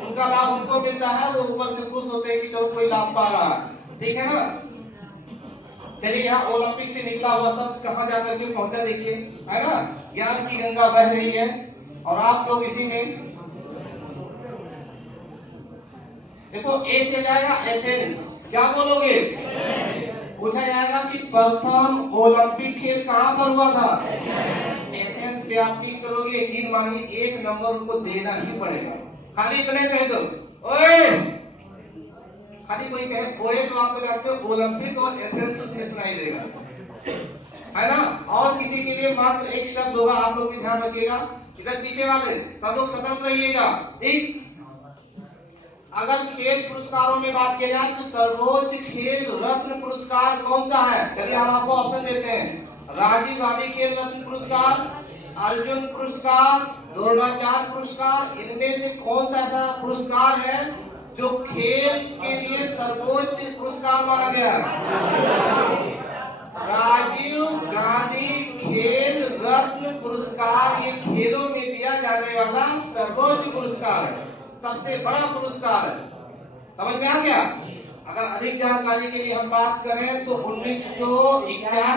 उनका लाभ उनको मिलता है, वो ऊपर से खुश होते हैं कि चलो कोई लाभ पा रहा है, ठीक है ना? चलिए, यहाँ ओलंपिक से निकला हुआ शब्द कहाँ जाकर के पहुंचा देखिए, है ना? ज्ञान की गंगा बह रही है और आप लोग इसी में देखो। ए से जाएगा एथेंस, क्या बोलोगे? पूछा जाएगा कि प्रथम ओलंपिक खेल कहाँ पर हुआ था? एथेंस पे आप टिक करोगे, गिन मांगी, 1 नंबर उनको देना ही पड़ेगा। खाली इतने कह दो ओए, खाली कोई कहे ओए तो आप जानते हो ओलंपिक और एथेंस उसमें सुनाई देगा, है ना? और किसी के लिए मात्र एक शब्द होगा, आप लोग भी ध्यान रखिएगा। इधर पीछे वाले सब लोग सतर्क रहिएगा, ठीक? अगर खेल पुरस्कारों में बात की जाए तो सर्वोच्च खेल रत्न पुरस्कार कौन सा है? चलिए हम आपको ऑप्शन देते हैं। राजीव गांधी खेल रत्न पुरस्कार, अर्जुन पुरस्कार, द्रोणाचार्य पुरस्कार, इनमें से कौन सा ऐसा पुरस्कार है जो खेल के लिए सर्वोच्च पुरस्कार माना गया है? राजीव गांधी खेल रत्न पुरस्कार ये खेलों में दिया जाने वाला सर्वोच्च पुरस्कार है, सबसे बड़ा पुरस्कार है। समझ में आ गया? अगर अधिक जानकारी के लिए हम बात करें तो 1991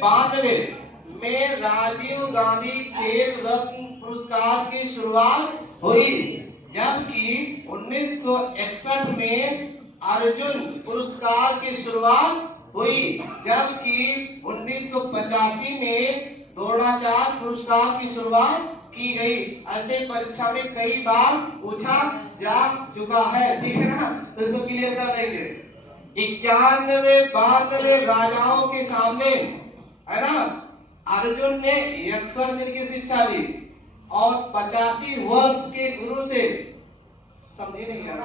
92 में राजीव गांधी खेल रत्न पुरस्कार की शुरुआत हुई, जबकि 1961 में अर्जुन पुरस्कार की शुरुआत हुई, जबकि 1985 में द्रोणाचार्य पुरस्कार की शुरुआत की गई। ऐसे परीक्षा में कई बार पूछा जा चुका है, ठीक है ना? तो इसको क्लियर कर देंगे। 91-92 राजाओं के सामने, है ना, अर्जुन ने 61 दिन की शिक्षा ली और 85 वर्ष के गुरु से, समझे नहीं है ना?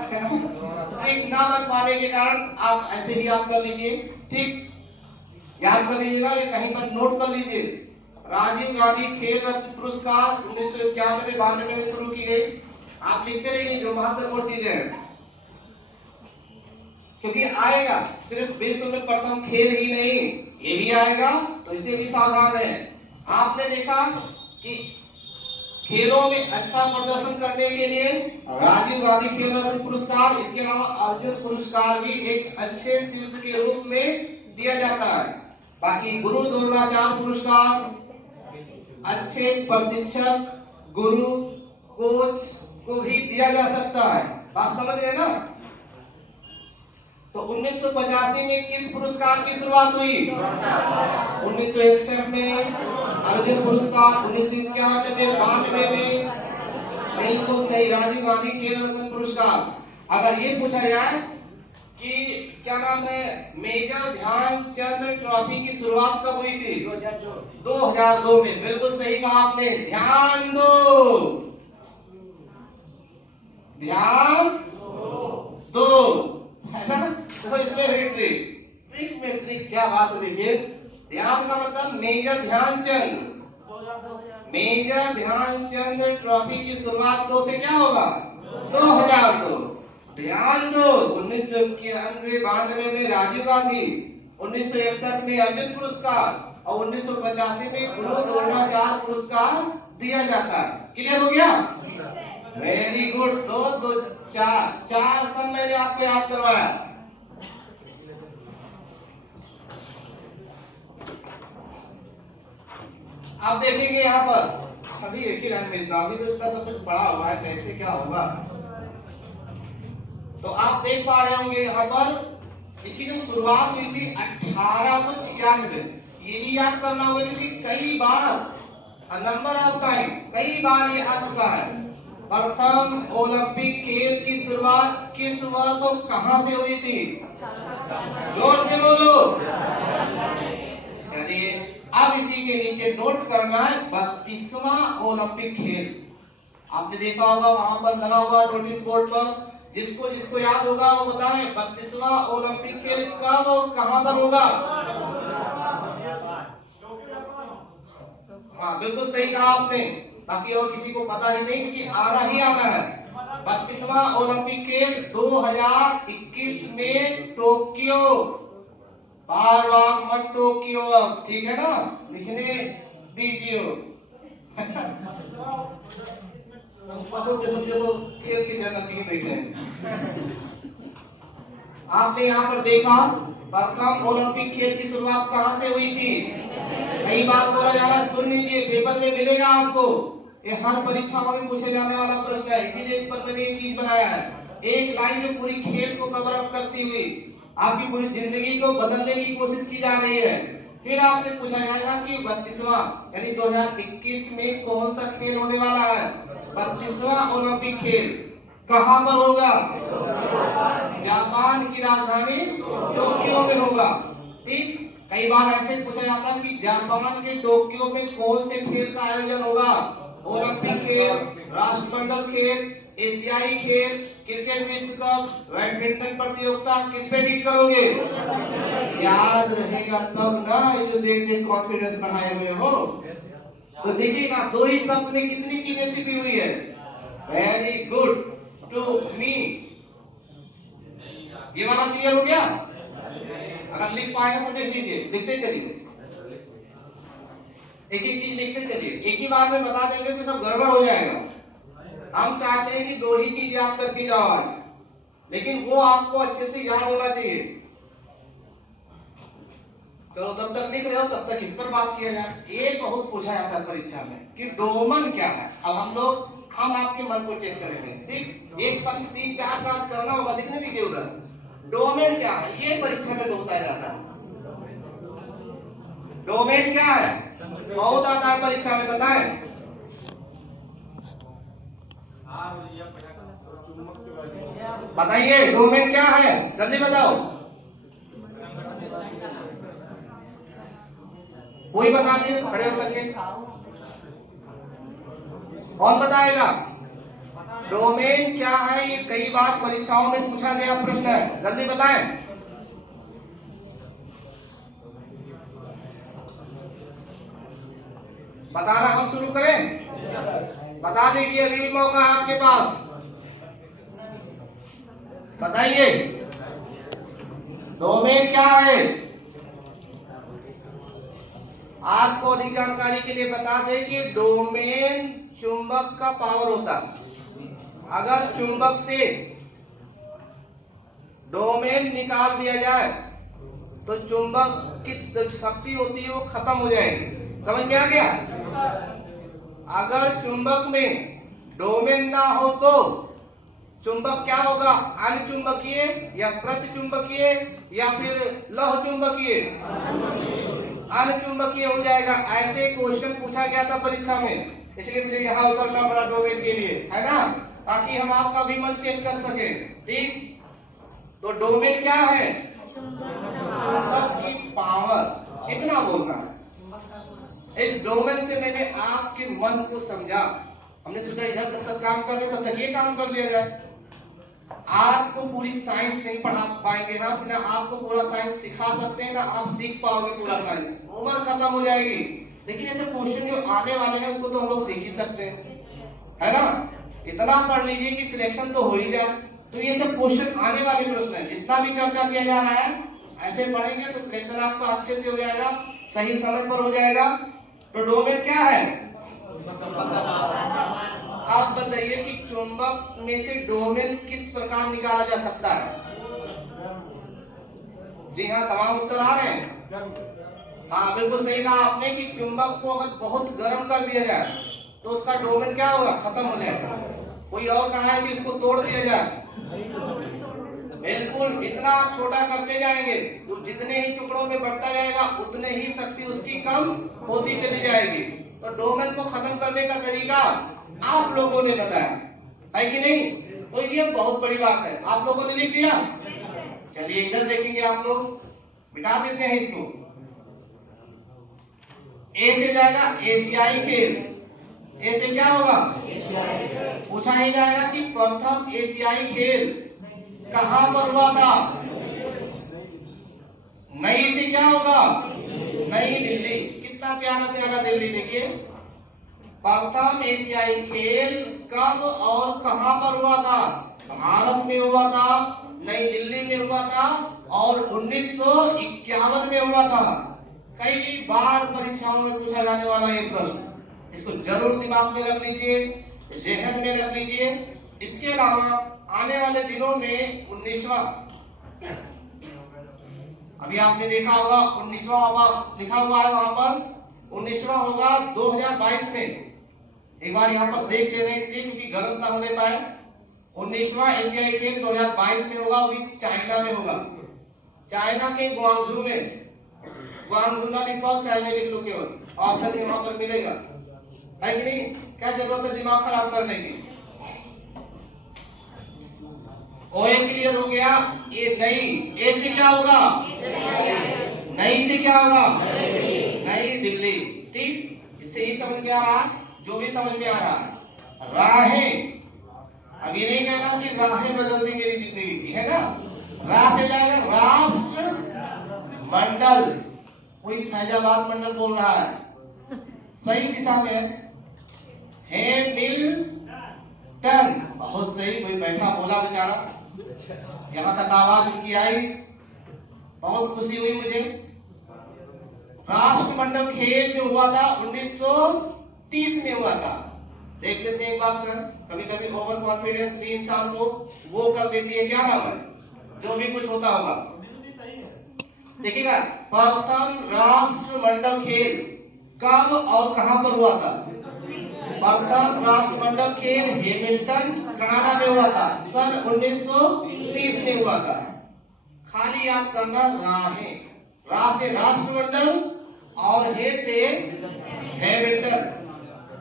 एक ना बन पाने के कारण आप ऐसे ही याद कर लीजिए, ठीक? याद कर लीजिएगा, ये कहीं पर नोट कर लीजिए। राजीव गांधी खेल रत्न पुरस्कार 1991-92 में शुरू की गई। आप लिखते रहिए जो महत्वपूर्ण चीजें हैं, क्योंकि आएगा सिर्फ विश्व में प्रथम खेल ही नहीं, ये भी आएगा, तो इसे भी सावधान रहे। आपने देखा कि खेलों में अच्छा प्रदर्शन करने के लिए राजीव गांधी खेल रत्न पुरस्कार, इसके अलावा अर्जुन पुरस्कार भी एक अच्छे शिष्य के रूप में दिया जाता है। बाकी गुरु द्रोणाचार्य पुरस्कार अच्छे प्रशिक्षक, गुरु, कोच को भी दिया जा सकता है। बात समझ रहे ना? तो 1985 में किस पुरस्कार की शुरुआत हुई? 1961 में अर्जुन पुरस्कार, 1991 में, 92 में, बिल्कुल सही, राजीव गांधी खेल रत्न पुरस्कार। अगर ये पूछा जाए कि क्या नाम है, मेजर ध्यानचंद ट्रॉफी की शुरुआत कब हुई थी? 2002 में। बिल्कुल सही कहा आपने, ध्यान दो, ध्यान दो, है ना? तो इसमें ट्रिक में ट्रिक क्या बात है, देखिए ध्यान का मतलब major Dhyanchand, major Dhyanchand trophy की शुरुआत 2 से क्या होगा? 2002। ध्यान दो, 1991 92 में राजीव गांधी, 1961 में अर्जुन पुरस्कार और 1985 में गुरु द्रोणाचार्य पुरस्कार दिया जाता है। क्लियर हो गया? Very good. दो चार सब मैंने आपको याद करवाया। आप देखेंगे यहाँ पर अभी एक ही लाइन में अभी तो इतना सब कुछ पढ़ा हुआ है, कैसे क्या होगा। तो आप देख पा रहे होंगे यहाँ पर इसकी जो शुरुआत हुई थी 1896। ये भी याद करना होगा क्योंकि कई बार नंबर ऑफ टाइम कई बार ये आ चुका है। प्रथम ओलंपिक खेल की शुरुआत किस वर्ष और कहां से हुई थी? जोर से बोलो। चलिए अब इसी के नीचे नोट करना है 32वां ओलंपिक खेल। आपने देखा होगा वहां पर लगा होगा नोटिस बोर्ड पर, जिसको जिसको याद होगा वो बताएं 32वां ओलंपिक खेल कब और कहां पर होगा? हाँ बिल्कुल सही कहा आपने, बाकी और किसी को पता ही नहीं क्योंकि आना ही आना है। 32वां ओलंपिक खेल 2021 में टोक्यो, बार बार मत टोक्यो, अब ठीक है ना, लिखने दीजिए। बहुत देखो खेल की जगह कहीं बैठे हैं। आपने यहाँ पर देखा प्रथम ओलंपिक खेल की शुरुआत कहाँ से हुई थी? कई बार बोला जा रहा है, सुन लीजिए, पेपर में मिलेगा आपको, ये हर परीक्षा में पूछे जाने वाला प्रश्न है, इसीलिए इस पर मैंने ये चीज बनाया है। एक लाइन में पूरी खेल को कवर अप करती हुई आपकी पूरी जिंदगी को बदलने की कोशिश की जा रही है। फिर आपसे पूछा जाएगा कि 32वां यानी 2021 में कौन सा खेल होने वाला है? 32वां ओलंपिक खेल कहां पर होगा? जापान की राजधानी टोक्यो में होगा। ठीक, कई बार ऐसे पूछा जाता है कि जापान के टोक्यो में कौन से खेल का आयोजन होगा? ओलंपिक खेल, राष्ट्रमंडल खेल, एशियाई खेल, क्रिकेट विश्व कप, बैडमिंटन प्रतियोगिता, किस पे टिक करोगे? याद रहेगा तब ना, जो देख देख कॉन्फिडेंस बढ़ाए हुए हो। तो देखिएगा 2 ही शब्द में कितनी चीजें सीखी हुई है। वेरी गुड टू मी, ये वाला क्लियर हो गया? अगर लिख पाए तो देख लीजिए, लिखते चलिए, एक ही चीज लिखते चलिए, एक ही बार में बता देंगे तो सब गड़बड़ हो जाएगा। हम चाहते हैं कि 2 ही चीज याद करके जाओ आज, लेकिन वो आपको अच्छे से याद होना चाहिए। चलो तब तक लिख रहे हो, तब तक इस पर बात किया जाए। एक बहुत पूछा जाता है परीक्षा में कि डोमन क्या है। अब हम आपके मन को चेक करेंगे, ठीक? एक पंक्ति 3 4 5 करना होगा, लिखने दीजिए उधर। डोमेन क्या है, ये परीक्षा में ढूंढता जाता है। डोमेन क्या है, बहुत आता है परीक्षा में, बताएं। बताइए डोमेन क्या है, जल्दी बताओ। कोई बता दे खड़े होकर के, कौन बताएगा? डोमेन क्या है, ये कई बार परीक्षाओं में पूछा गया प्रश्न है, जल्दी बताएं। बताना हम शुरू करें? बता दीजिए, अभी भी मौका है आपके पास, बताइए डोमेन क्या है। आपको अधिक जानकारी के लिए बता दें कि डोमेन चुंबक का पावर होता है। अगर चुंबक से डोमेन निकाल दिया जाए तो चुंबक की शक्ति होती है वो खत्म हो जाएगी। समझ में आ गया? अगर चुंबक में डोमेन ना हो तो चुंबक क्या होगा, अनुचुंबकीय या प्रतिचुंबकीय या फिर लौह चुंबकीय? अनुचुंबकीय हो जाएगा। ऐसे क्वेश्चन पूछा गया था परीक्षा में, इसलिए मुझे यहाँ उतरना पड़ा डोमेन के लिए, है ना, ताकि हम आपका भी मन चेक कर सके। ठीक, तो डोमेन क्या है? चुंबक की पावर, इतना बोलना है। इस डोमेन से मैंने आपके मन को समझा। हमने सोचा इधर तब तक काम कर रहे तब तक ये काम कर लिया जाए। आपको पूरी साइंस नहीं पढ़ा पाएंगे हम, ना आपको पूरा साइंस सिखा सकते हैं, ना आप सीख पाओगे पूरा साइंस, उम्र खत्म हो जाएगी। लेकिन ऐसे क्वेश्चन जो आने वाले हैं उसको तो हम लोग सीख ही सकते हैं, है ना। इतना पढ़ लीजिए कि सिलेक्शन तो हो ही जाए। तो ये सब क्वेश्चन आने वाले प्रश्न है, जितना भी चर्चा किया जा रहा है ऐसे पढ़ेंगे तो सिलेक्शन आपका अच्छे से हो जाएगा, सही समय पर हो जाएगा। तो डोमेन क्या है? आप बताइए कि चुंबक में से डोमेन किस प्रकार निकाला जा सकता है? जी हाँ, तमाम उत्तर आ रहे हैं। हाँ बिल्कुल सही कहा आपने कि चुंबक को अगर बहुत गर्म कर दिया जाए तो उसका डोमेन क्या होगा? खत्म हो जाएगा। कोई और कहा है कि इसको तोड़ दिया जाए? बिल्कुल, जितना आप छोटा करते जाएंगे तो जितने ही टुकड़ों में बढ़ता जाएगा उतने ही शक्ति उसकी कम होती चली जाएगी। तो डोमेन को खत्म करने का तरीका आप लोगों ने बताया है कि नहीं? तो ये बहुत बड़ी बात है। आप लोगों ने लिख लिया? चलिए इधर देखेंगे, आप लोग मिटा देते हैं इसको। ए से जाएगा एशियाई खेल। ए से क्या होगा? पूछा ही जाएगा कि प्रथम एशियाई खेल कहां पर हुआ था? नई से क्या होगा? नई दिल्ली। कितना प्यारा प्यारा दिल्ली, देखिए। प्रथम एशियाई खेल कब और कहां पर हुआ था? भारत में हुआ था, नई दिल्ली में हुआ था और 1951 में हुआ था। कई बार परीक्षाओं में पूछा जाने वाला ये प्रश्न, इसको जरूर दिमाग में रख लीजिए, जहन में रख लीजिए। इसके अलावा आने वाले दिनों में 19वां, अभी आपने देखा होगा 19वां लिखा हुआ है वहां पर, 19वां होगा 2022 में। एक बार यहाँ पर देख ले रहे हैं इसलिए क्योंकि गलत ना होने पाए। 19वां एशियाई खेल 2022 में होगा, वो भी चाइना में होगा, चाइना के ग्वांगझू में। ग्वांगझू ना लिख पाओ, चाइना लिख लो, केवल ऑप्शन में वहां पर मिलेगा, है कि नहीं? क्या जरूरत है दिमाग खराब करने की? ओए क्लियर हो गया। ये नई, ए से क्या होगा? नई से क्या होगा? नई दिल्ली। ठीक, इससे ही समझ में आ रहा है, जो भी समझ में आ रहा है। राहें, अब ये नहीं कहना कि राहें बदल दी मेरी जिंदगी की, है ना। रा से जाएगा राष्ट्र मंडल। कोई फैजाबाद मंडल बोल रहा है, सही दिशा में है। हैमिल्टन, बहुत सही। कोई बैठा बोला बेचारा, यहाँ तक आवाज उनकी आई, बहुत खुशी हुई मुझे। राष्ट्रमंडल खेल जो हुआ था 1930 में हुआ था। देख लेते हैं एक बार सर, कभी कभी ओवर कॉन्फिडेंस भी इंसान को वो कर देती है, क्या नाम है, जो भी कुछ होता होगा। देखिएगा, प्रथम राष्ट्रमंडल खेल कब और कहां पर हुआ था? प्रथम राष्ट्रमंडल खेल हैमिल्टन कनाडा में हुआ था, सन 1930 में हुआ था। खाली याद करना, राहें, रा से राष्ट्रमंडल और हे से हैमिल्टन।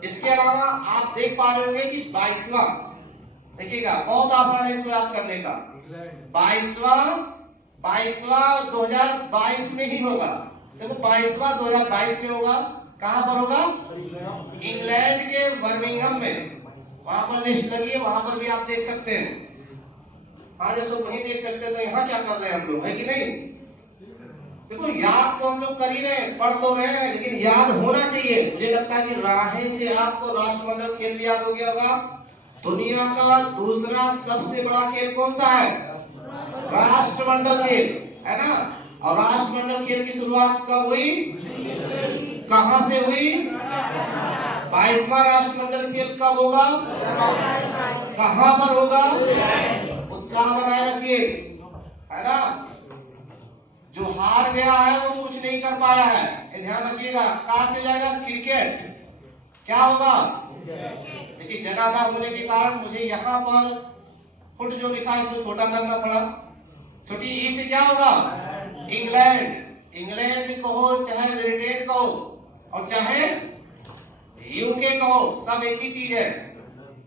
इसके अलावा आप देख पा रहे होंगे कि 22वां, देखिएगा बहुत आसान है इसको याद करने का। 22वां 2022 में ही होगा। देखो 22वां 2022 में होगा, कहां पर होगा? इंग्लैंड के बर्मिंघम में। वहां पर लिस्ट लगी है, वहां पर भी आप देख सकते हैं। हाँ, जब सब वहीं देख सकते हैं तो यहाँ क्या कर रहे हैं हम लोग, है कि नहीं? देखो याद तो हम लोग कर ही रहे हैं, पढ़ तो रहे हैं, लेकिन याद होना चाहिए। मुझे लगता है कि राहें से आपको राष्ट्रमंडल खेल याद हो गया होगा। दुनिया का दूसरा सबसे बड़ा खेल कौन सा है? राष्ट्रमंडल खेल, है ना। और राष्ट्रमंडल खेल की शुरुआत कब हुई? कहां से हुई? 22वां राष्ट्रमंडल खेल कब होगा? कहां पर होगा? उत्साह बनाए रखिए, है ना। जो हार गया है वो कुछ नहीं कर पाया है, ये ध्यान रखिएगा। कहां से जाएगा? क्रिकेट। क्या होगा? देखिए जगह ना होने के कारण मुझे यहाँ पर फुट जो लिखा है इसको छोटा करना पड़ा। छोटी ई से क्या होगा? इंग्लैंड। इंग्लैंड कहो चाहे ब्रिटेन कहो और चाहे यूके कहो, सब एक ही चीज है।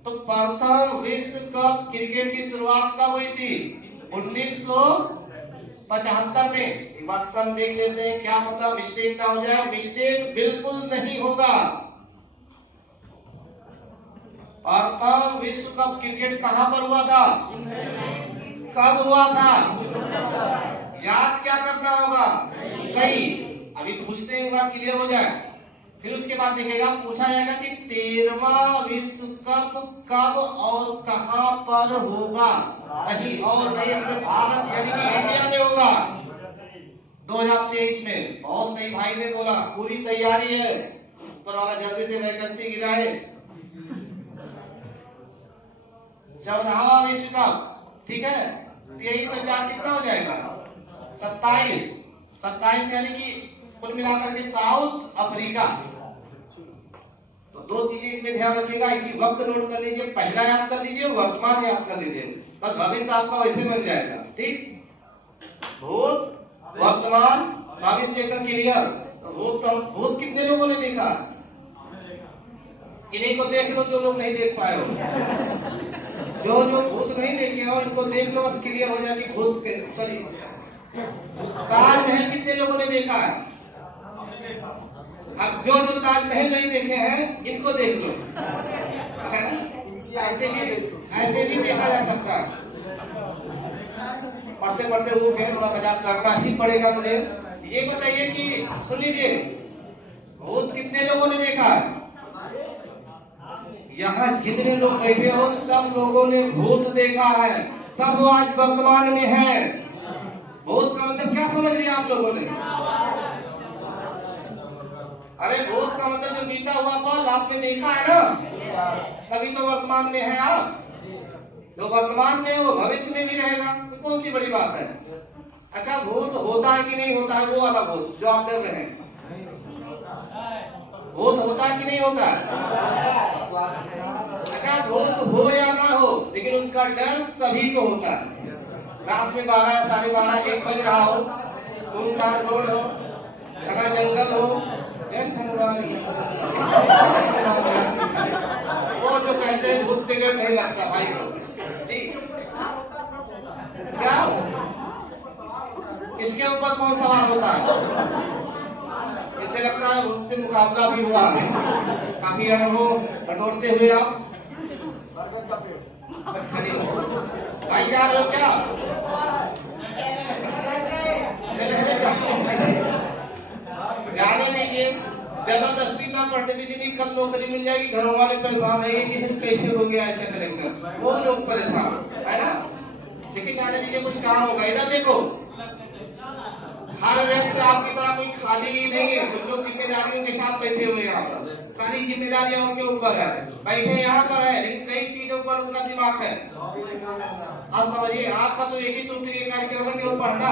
तो प्रथम विश्व कप क्रिकेट की शुरुआत कब हुई थी? 1975 में। एक बार सन देख लेते हैं, क्या पता मिस्टेक ना हो जाए। मिस्टेक बिल्कुल नहीं होगा। प्रथम विश्व कप क्रिकेट कहां पर हुआ था? कब हुआ था? याद क्या करना होगा? कई। अभी पूछते हैं, एक बार क्लियर हो जाए, फिर उसके बाद देखेगा पूछा जाएगा कि 13वां विश्व कप कब और कहां पर होगा। कहीं और नहीं, अपने भारत यानी कि इंडिया में होगा 2023 में। बहुत सही भाई ने बोला, पूरी तैयारी है। ऊपर वाला जल्दी से वैकेंसी गिराए। 14वां विश्व कप, ठीक है। 23 और 4 कितना हो जाएगा? 27 यानी कि कुल मिलाकर के साउथ अफ्रीका। तो दो चीजें इसमें ध्यान रखिएगा, इसी वक्त नोट कर लीजिए। पहला याद कर लीजिए, वर्तमान याद कर लीजिए, बस भविष्य आपका वैसे बन जाएगा। ठीक, भूत वर्तमान भविष्य एकदम क्लियर। तो भूत कितने लोगों ने देखा? इन्हीं को देख लो जो लोग नहीं देख पाए हो। जो भूत नहीं देखे हो इनको देख लो, बस क्लियर हो जाए कि भूत कैसे। चलिए, ताजमहल कितने लोगों ने देखा है? अब जो ताजमहल नहीं देखे हैं इनको देख लो। ऐसे भी देखा जा सकता है। पढ़ते पढ़ते वो कहे थोड़ा मजाक करना ही पड़ेगा मुझे। ये बताइए कि सुन लीजिए, भूत कितने लोगों ने देखा है? यहाँ जितने लोग बैठे हो सब लोगों ने भूत देखा है, तब वो आज वर्तमान में है। भूत का मतलब क्या समझ लिया आप लोगों ने? अरे भूत का मतलब जो बीता हुआ पल आपने देखा है ना, तभी तो वर्तमान में है आप। जो वर्तमान में वो भविष्य में भी रहेगा, तो कौन सी बड़ी बात है। अच्छा, भूत होता है कि नहीं होता है? वो वाला भूत जो आप डर रहे हैं, भूत होता है कि नहीं होता है? अच्छा, भूत हो या ना हो, लेकिन उसका डर सभी को होता है। रात में 12, 12:30, 1 बज रहा हो, सुनसान रोड हो, घना जंगल हो, वो जो कहते हैं भूत से डर नहीं लगता भाई को। ठीक, क्या इसके ऊपर कौन सवाल होता है? इसे लगता है भूत से मुकाबला भी हुआ है, काफी अनुभव बटोरते हुए आप। चलिए भाई, जा रहे हो क्या? जाने दीजिए, जबरदस्ती ना पढ़ने दीजिए। नहीं, कल नौकरी मिल जाएगी, घरों वाले परेशान रहेंगे कि कैसे हो गया इसका सिलेक्शन, वो लोग परेशान है ना। लेकिन जाने दीजिए, कुछ काम होगा। इधर देखो, हर व्यक्ति आपकी तरह कोई खाली ही नहीं है। कुछ लोग जिम्मेदारियों के साथ बैठे हुए यहाँ पर, सारी जिम्मेदारियां उनके ऊपर है, बैठे यहाँ पर है, लेकिन कई चीजों पर उनका दिमाग है। आप समझिए, आपका तो एक ही सूत्रीय कार्यक्रम है कि वो पढ़ना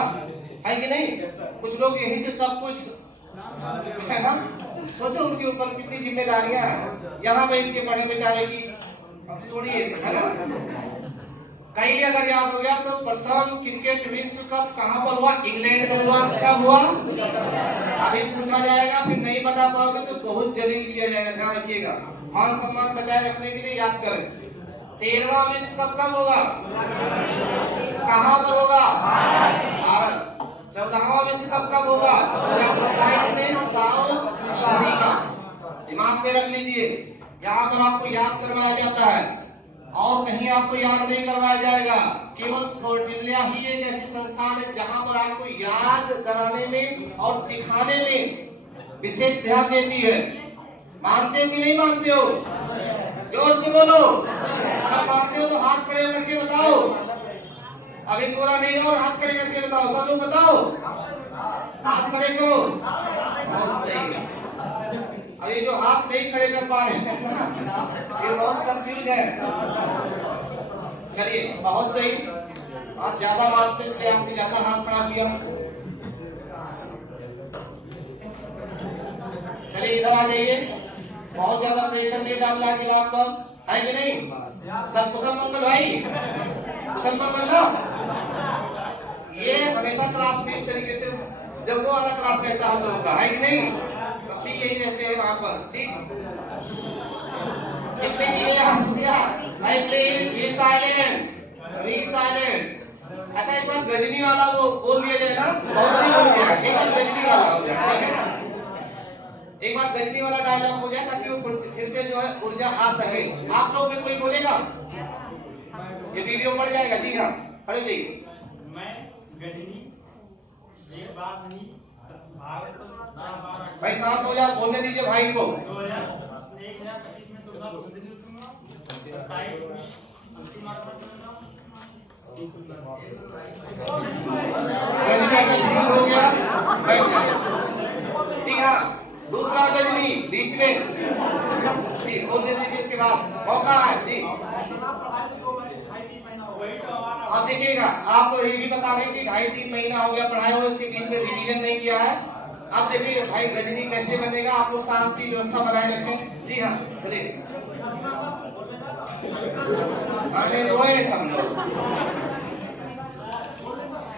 है कि नहीं। कुछ लोग यही से सब कुछ है ना। सोचो उनके ऊपर कितनी जिम्मेदारियां हैं, यहाँ बैठ के पढ़े बेचारे की थोड़ी है ना। कहीं अगर याद हो गया तो प्रथम क्रिकेट विश्व कप कहां पर हुआ? इंग्लैंड में हुआ। कब हुआ? अभी पूछा जाएगा, फिर नहीं बता पाओगे तो बहुत जल्दी किया जाएगा। ध्यान रखिएगा, मान सम्मान बचाए रखने के लिए याद करें। 13वां विश्व कप कब होगा? कहां पर होगा? भारत। 14वां विश्व कप कब होगा? 2027 में साउथ अफ्रीका। दिमाग में रख लीजिए, यहाँ पर आपको याद करवाया जाता है और कहीं आपको याद नहीं करवाया जाएगा। केवल कौटिल्य ही एक ऐसी संस्थान है जहां पर आपको याद कराने में और सिखाने में विशेष ध्यान देती है। मानते हो कि नहीं मानते हो? जोर से बोलो। अगर मानते हो तो हाथ खड़े करके बताओ। अभी पूरा नहीं और हाथ खड़े करके बताओ। सब लोग बताओ, हाथ खड़े करो। बहुत सही। अभी जो हाथ नहीं खड़े कर पा रहे हैं ना, ये बहुत कंफ्यूज है। चलिए, बहुत सही। आप ज्यादा मानते इसलिए आपने ज्यादा हाथ खड़ा किया। चलिए इधर आ जाइए। बहुत ज्यादा प्रेशर नहीं डालना है दिमाग पर, है कि नहीं? सब कुशल मंगल भाई? मुसलमान बनना। ये हमेशा क्लास में इस तरीके से जब वो वाला क्लास रहता है हम लोगों का, है कि नहीं? तब भी यही रहते हैं वहां पर, ठीक? कितने चीजें यहाँ किया? भाई please be silent, be silent. अच्छा एक बार गजनी वाला वो बोल दिया जाए ना, बहुत ही बोल दिया, एक बार गजनी वाला हो जाए, ठीक है ना? एक बार गजनी वाला डायलॉग हो जाए ताकि वो फिर से जो है ऊर्जा आ सके। आप लोग में कोई बोलेगा? ये वीडियो पड़ जाएगा। जी हाँ, पढ़ लीजिए। मैं गजनी ये बात नहीं भाई साथ हो जाओ, बोलने दीजिए भाई को। 2025 में तो मैं गजनी उठूंगा, 27 में अंतिम मार्च में गजनी का शुरू हो गया, बैठ जाए। ठीक है, दूसरा गजनी बीच में जी बोलने दीजिए, इसके बाद मौका है जी। अब देखिएगा, आप ये भी बता रहे हैं कि 2.5-3 महीना हो गया पढ़ाए हुए, इसके बीच में रिवीजन नहीं किया है। अब देखिए भाई गजनी कैसे बनेगा, आप लोग शांति व्यवस्था बनाए रखें। जी हाँ चलिए, अरे रोए सब लोग,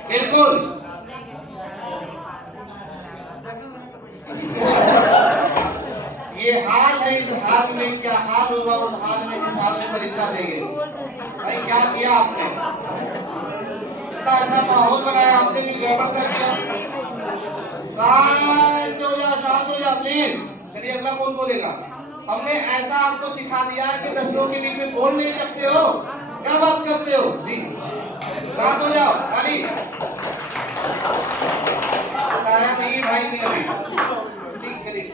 बिल्कुल। ये हाल है, इस हाल में क्या हाल होगा उस हाल में जिस हाल में परीक्षा देंगे। भाई क्या किया आपने, इतना अच्छा माहौल बनाया, आपने भी गड़बड़ कर दिया। शांत हो जाओ, शांत हो जाओ प्लीज। चलिए अगला कौन बोलेगा? हमने ऐसा आपको सिखा दिया है कि 10 लोगों के बीच में बोल नहीं सकते हो, क्या बात करते हो जी। शांत हो जाओ, खाली बताया नहीं भाई ने अभी, ठीक चलिए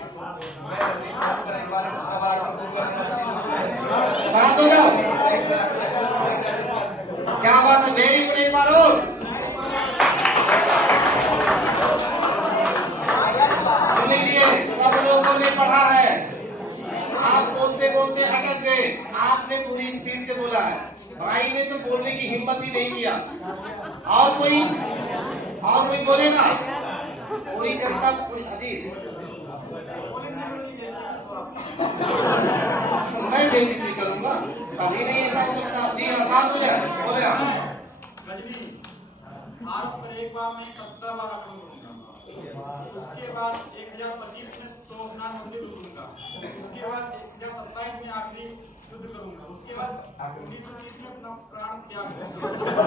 शांत हो जाओ। क्या बात है, वेरी गुड, एक बार और सुन लीजिए। सब लोगों ने पढ़ा है, आप बोलते बोलते अटक गए, आपने पूरी स्पीड से बोला है, भाई ने तो बोलने की हिम्मत ही नहीं किया। और कोई बोलेगा? पूरी जनता पूरी अजीब मैं बेइज्जती करूंगा, कभी नहीं ऐसा हो सकता। जी हाँ, शांत हो जाए, बोले आप। आरोप पर एक बार में 70 बार आक्रमण करूंगा, उसके बाद 1025 में 100 स्नान मंदिर करूंगा, उसके बाद 1027 में आखिरी युद्ध करूंगा, उसके बाद 1930 में अपना प्राण त्याग करूंगा।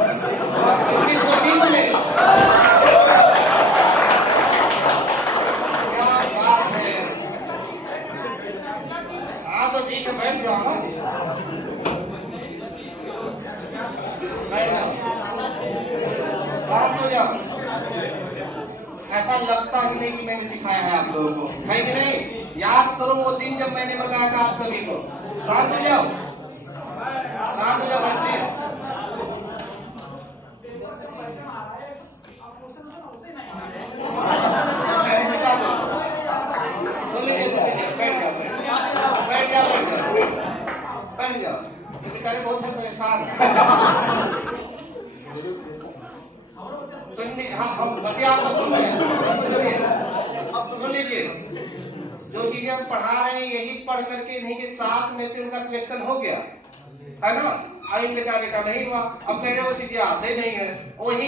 1920 में क्या बात है। हाँ तो ठीक है, बैठ जाओ ना, बैठ जाओ, शांत हो जाओ। ऐसा लगता ही नहीं कि मैंने सिखाया है आप लोगों को, है कि नहीं? याद करो वो दिन जब मैंने बताया था आप सभी को। शांत हो जाओ, शांत हो जाओ भाई प्लीज। सुन लीजिए, बैठ जाओ, बैठ जाओ, बैठ जाओ, बैठ जाओ। ये बेचारे बहुत है परेशान। सुन लीजिए, हम बतिया आपको सुन रहे हैं, सुन लीजिए। जो चीजें हम पढ़ा रहे हैं यही पढ़ करके नहीं कि 7 में से उनका सिलेक्शन हो गया है ना, अब इन बेचारे का नहीं हुआ। अब कह रहे वो चीजें आते नहीं है, वही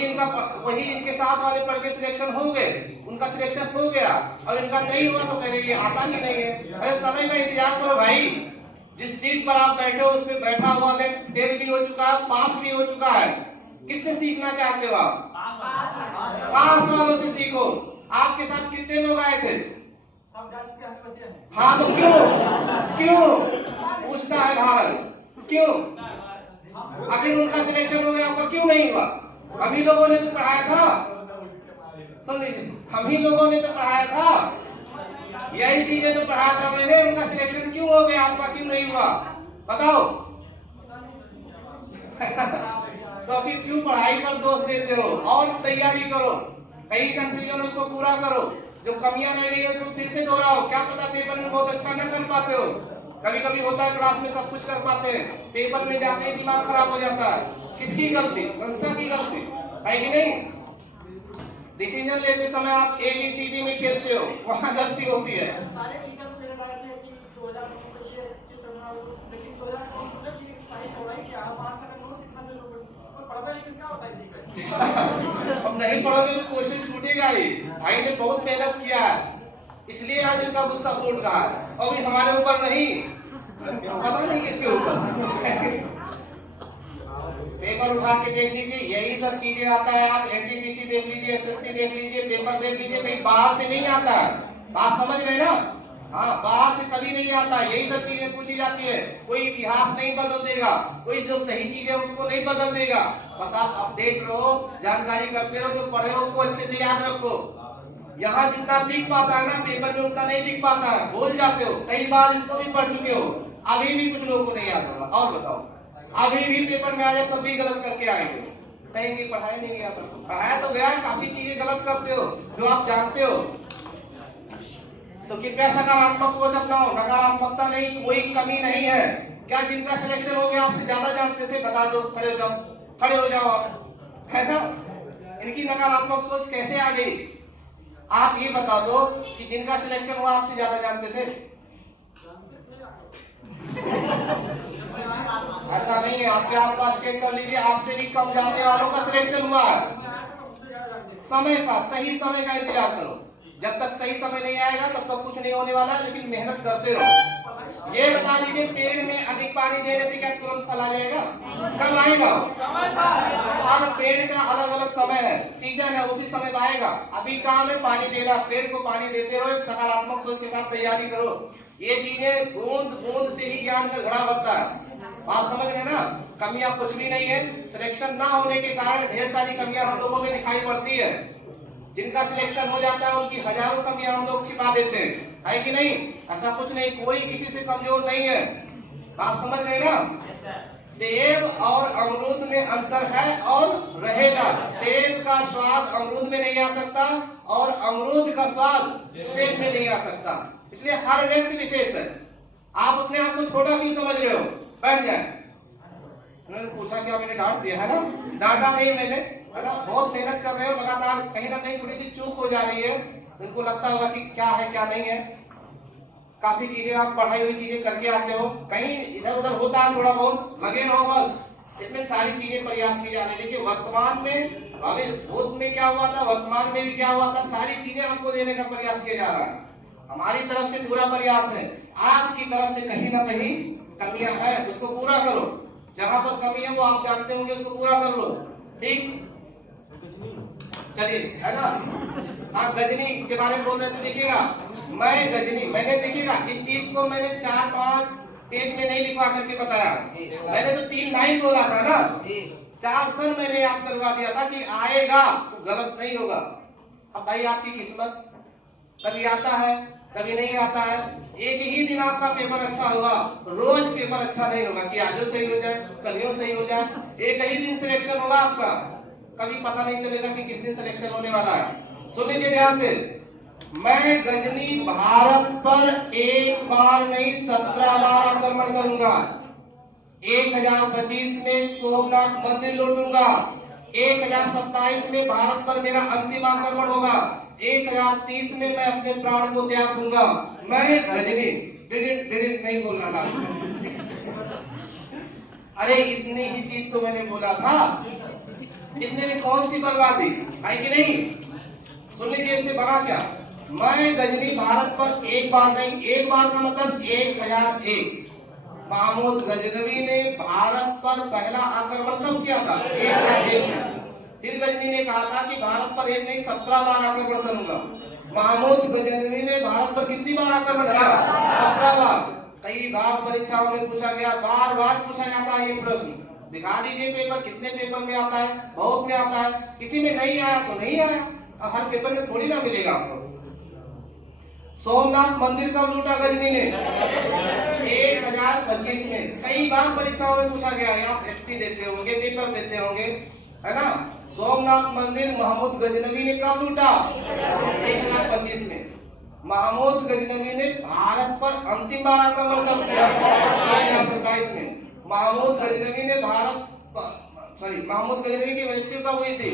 इनके साथ वाले पढ़ के सिलेक्शन हो गए, उनका सिलेक्शन हो गया, और इनका नहीं हुआ तो कह रहे ये आता ही नहीं है। अरे समय का इंतजार करो भाई, जिस सीट पर आप बैठे हो उस पर बैठा हुआ में फेल भी हो चुका है, पास भी हो चुका है। किससे सीखना चाहते हो आप? पास वालों से सीखो। आपके साथ कितने लोग आए थे? हाँ तो क्यों पूछता है भारत, क्यों? अभी उनका सिलेक्शन हो गया, आपका क्यों नहीं हुआ? हम ही लोगों ने तो पढ़ाया था, सुन लीजिए, हम ही लोगों ने तो पढ़ाया था, यही चीजें तो पढ़ाया था मैंने। उनका सिलेक्शन क्यों हो गया, आपका क्यों नहीं हुआ? बताओ। तो फिर क्यों पढ़ाई पर दोष देते हो? और तैयारी करो, कहीं कंफ्यूजन उसको पूरा करो, जो कमियां रह रही है उसको फिर से दोहराओ। क्या पता पेपर में बहुत अच्छा न कर पाते हो, कभी कभी होता है क्लास में सब कुछ कर पाते हैं, पेपर में जाते ही दिमाग खराब हो जाता है। किसकी गलती? संस्था की गलती है कि नहीं? डिसीजन लेते समय आप ABCD में खेलते हो, वहाँ गलती होती है। लेकिन क्या होता है ठीक है। अब नहीं पढ़ोगे तो क्वेश्चन छूटेगा ही। भाई ने बहुत मेहनत किया है, इसलिए आज इनका गुस्सा फूट रहा है। और भी हमारे ऊपर नहीं, पता नहीं किसके ऊपर। पेपर उठा के देख लीजिए, यही सब चीजें आता है। आप एनटीपीसी देख लीजिए, एसएससी देख लीजिए, पेपर देख लीजिए, कहीं बाहर से नहीं आता है। बात समझ रहे ना? हाँ, बाहर से कभी नहीं आता, यही सब चीजें पूछी जाती है। कोई इतिहास नहीं बदल देगा, कोई जो सही चीज है उसको नहीं बदल देगा। बस आप अपडेट रहो, जानकारी करते रहो, जो पढ़े हो उसको अच्छे से याद रखो। यहाँ जितना दिख पाता है ना पेपर में उतना नहीं दिख पाता है, भूल जाते हो। कई बार इसको भी पढ़ चुके हो, अभी भी कुछ लोगों को नहीं याद होगा। और बताओ, अभी भी पेपर में आ जाए तब भी गलत करके आएंगे, कहेंगे पढ़ाया नहीं गया। पढ़ाया तो गया है, काफी चीजें गलत करते हो जो आप जानते हो। तो कृपया सकारात्मक सोच अपनाओ, नकारात्मकता नहीं, कोई कमी नहीं है। क्या जिनका सिलेक्शन हो गया आपसे ज्यादा जानते थे? बता दो, खड़े हो जाओ, खड़े हो जाओ आप, है ना? इनकी नकारात्मक सोच कैसे आ गई? आप ये बता दो कि जिनका सिलेक्शन हुआ आपसे ज्यादा जानते थे? ऐसा नहीं है, आपके आसपास चेक कर लीजिए, आपसे भी कम जानने वालों का सिलेक्शन हुआ है। समय का, सही समय का इंतजार करो। जब तक सही समय नहीं आएगा तब तक कुछ नहीं होने वाला, लेकिन मेहनत करते रहो। ये बता लीजिए, पेड़ में अधिक पानी देने से क्या तुरंत फल आ जाएगा? कब आएगा? हर पेड़ का अलग अलग समय है, सीजन है, उसी समय आएगा। अभी काम है पानी देना, पेड़ को पानी देते रहो, सकारात्मक सोच के साथ तैयारी करो। ये चीजें बूंद बूंद से ही ज्ञान का घड़ा भरता है। बात समझ रहे ना? कमियां कुछ भी नहीं है, सिलेक्शन ना होने के कारण ढेर सारी कमियां हम लोगों में दिखाई पड़ती है। जिनका सिलेक्शन हो जाता है उनकी हजारों कमियां हम लोग छिपा देते हैं, है कि नहीं? ऐसा कुछ नहीं, कोई किसी से कमजोर नहीं है। बात समझ रहे ना? सेब और अमरूद में अंतर है और रहेगा। सेब का स्वाद अमरूद में नहीं आ सकता और अमरूद का स्वाद सेब में नहीं आ सकता, इसलिए हर व्यक्ति विशेष है। आप अपने आप को छोटा क्यों समझ रहे हो? बैठ जाए। उन्होंने पूछा क्या मैंने डांट दिया है ना? डांटा नहीं मैंने, है ना? बहुत मेहनत कर रहे हो, लगातार कहीं ना कहीं थोड़ी सी चूक हो जा रही है। उनको लगता होगा कि क्या है क्या नहीं है। काफी चीजें आप पढ़ाई हुई चीजें करके आते हो, कहीं इधर उधर होता है थोड़ा बहुत, लगे रहो बस। इसमें सारी चीजें प्रयास की जा रही है। देखिए वर्तमान में, अभी भूत में क्या हुआ था, वर्तमान में भी क्या हुआ था, सारी चीजें हमको देने का प्रयास किया जा रहा है। हमारी तरफ से पूरा प्रयास है, आपकी तरफ से कहीं ना कहीं कमियां है, उसको पूरा करो। जहां पर कमी है वो आप जानते होंगे, उसको पूरा कर लो। ठीक, चलिए, है ना? आप गजनी के बारे में बोल रहे थे, देखिएगा मैं गजनी, मैंने देखिएगा इस चीज को मैंने 4-5 पेज में नहीं लिखवा करके बताया, मैंने तो 3 लाइन बोला था ना। 4 सन मैंने याद करवा दिया था कि आएगा तो गलत नहीं होगा। अब भाई आपकी किस्मत, कभी आता है कभी नहीं आता है। एक ही दिन आपका पेपर अच्छा होगा, रोज पेपर अच्छा नहीं होगा कि आज सही हो जाए कल सही हो जाए। एक ही दिन सिलेक्शन होगा आपका, कभी पता नहीं चलेगा कि किस दिन सिलेक्शन होने वाला है। सुन लीजिए ध्यान से, मैं गजनी भारत पर एक बार नहीं 17 बार आक्रमण करूंगा। 1025 में सोमनाथ मंदिर लूटूंगा, 1027 में भारत पर मेरा अंतिम आक्रमण होगा, 1030 में मैं अपने प्राण को त्याग दूंगा। मैं गजनी डिडिट नहीं बोलना लास्ट में। अरे इतनी ही चीज तो मैंने बोला था, इतने में कौन सी बर्बादी है कि नहीं? सुन लीजिए, इससे बड़ा क्या, मैं गजनी भारत पर एक बार नहीं, एक बार का मतलब 1001। महमूद गजनवी ने भारत पर पहला आक्रमण कब किया था? 1001। फिर गजनी ने कहा था कि भारत पर एक नहीं 17 बार आक्रमण करूंगा। महमूद गजनवी ने भारत पर कितनी बार आक्रमण किया? 17 बार। कई बार परीक्षाओं में पूछा गया, बार बार पूछा जाता है ये प्रश्न। दिखा दीजिए पेपर, कितने पेपर में आता है? बहुत में आता है। किसी में नहीं आया तो नहीं आया, हर पेपर में थोड़ी ना मिलेगा आपको। सोमनाथ मंदिर कब लूटा गजनी ने? 1025 में। कई बार परीक्षाओं में पूछा गया, आप एसटी देते होंगे, पेपर देते होंगे, है ना? सोमनाथ मंदिर महमूद गजनवी ने कब लूटा? 1025 में। महमूद गजनवी ने भारत पर अंतिम बार आक्रमण कब किया? 1027 में। महमूद गजनवी ने महमूद गजनवी की मृत्यु कब हुई थी?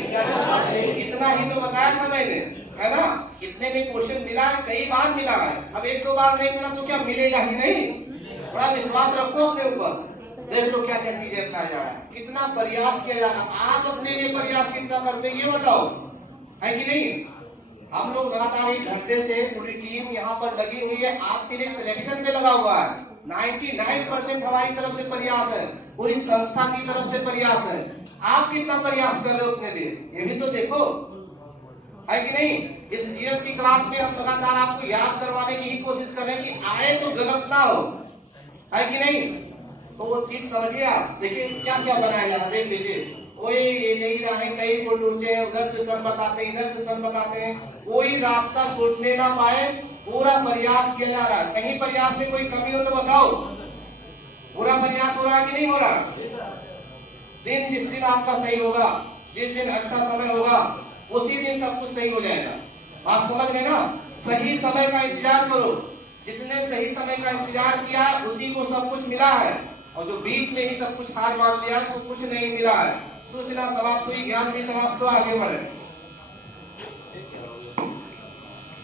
इतना ही तो बताया था मैंने, है ना? इतने में क्वेश्चन मिला है, कई बार मिला है। अब 1-2 बार नहीं मिला तो क्या मिलेगा ही नहीं? बड़ा विश्वास रखो अपने ऊपर। देख लो क्या क्या चीजें अपनाया जा रहा है, कितना प्रयास किया जा रहा है। आप अपने लिए प्रयास कितना करते हैं ये बताओ, है कि नहीं? हम लोग लगातार 1 घंटे से पूरी टीम यहाँ पर लगी हुई है, आपके लिए सिलेक्शन में लगा हुआ है। 99% हमारी तरफ से प्रयास है, पूरी संस्था की तरफ से प्रयास है। आप कितना प्रयास कर रहे हो अपने लिए, ये भी तो देखो, है कि नहीं? इस जीएस की क्लास में हम लगातार आपको याद करवाने की ही कोशिश कर रहे हैं कि आए तो गलत ना हो, है कि नहीं? तो वो चीज समझिए आप। देखिए क्या क्या बनाया जा रहा है, देख लीजिए। कोई ये नहीं रहा है, कई फुट ऊंचे हैं, उधर से सन बताते हैं, इधर से सन बताते हैं, कोई रास्ता छूटने ना पाए, पूरा प्रयास किया जा रहा है। कहीं प्रयास में कोई कमी हो तो बताओ, पूरा प्रयास हो रहा है कि नहीं हो रहा? दिन जिस दिन आपका सही होगा, जिस दिन अच्छा समय होगा, उसी दिन सब कुछ सही हो जाएगा। बात समझ गए ना? सही समय का इंतजार करो, जितने सही समय का इंतजार किया उसी को सब कुछ मिला है, और जो बीच में ही सब कुछ हार मान लिया उसको कुछ नहीं मिला है। सूचना समाप्त हुई, ज्ञान भी समाप्त हुआ, आगे बढ़े।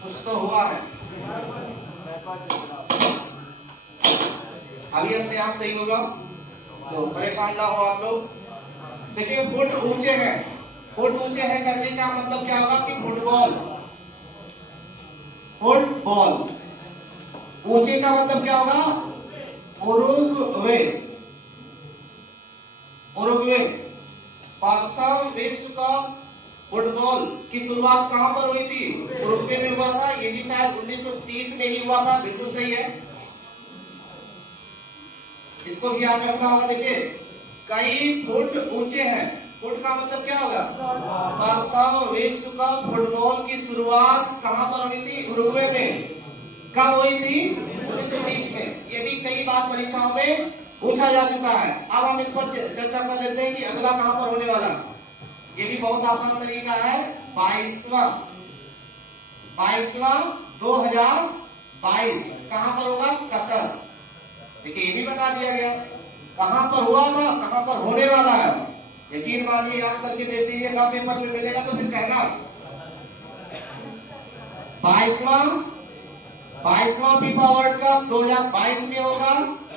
कुछ तो हुआ है, अभी अपने आप सही होगा, तो परेशान ना हो आप लोग। देखिए फुट ऊंचे हैं, फुट ऊंचे हैं करने का मतलब क्या होगा कि फुटबॉल, फुटबॉल ऊंचे का मतलब क्या होगा? Uruguay, Uruguay. प्रथम विश्व कप फुटबॉल की शुरुआत कहां पर हुई थी? उरुग्वे में हुआ था। ये भी शायद 1930 में ही हुआ था, बिल्कुल सही है, इसको भी याद रखना होगा। देखिए कई फुट ऊंचे हैं, फुट का मतलब क्या होगा? प्रथम विश्व कप फुटबॉल की शुरुआत कहां पर हुई थी? उरुग्वे में। कब हुई थी? 1930 में। ये भी कई बार परीक्षाओं में पूछा जा चुका है। अब हम इस पर चर्चा कर लेते हैं कि अगला कहां पर होने वाला। ये भी बहुत आसान तरीका है। 22वां 2022 कहां पर होगा? कतर। देखिए ये भी बता दिया गया, कहां पर हुआ था, कहां पर होने वाला है। यकीन मानिए, याद करके देख लीजिए, ना पेपर में मिलेगा तो फिर कहना। 22वां फीफा वर्ल्ड कप 2022 में होगा,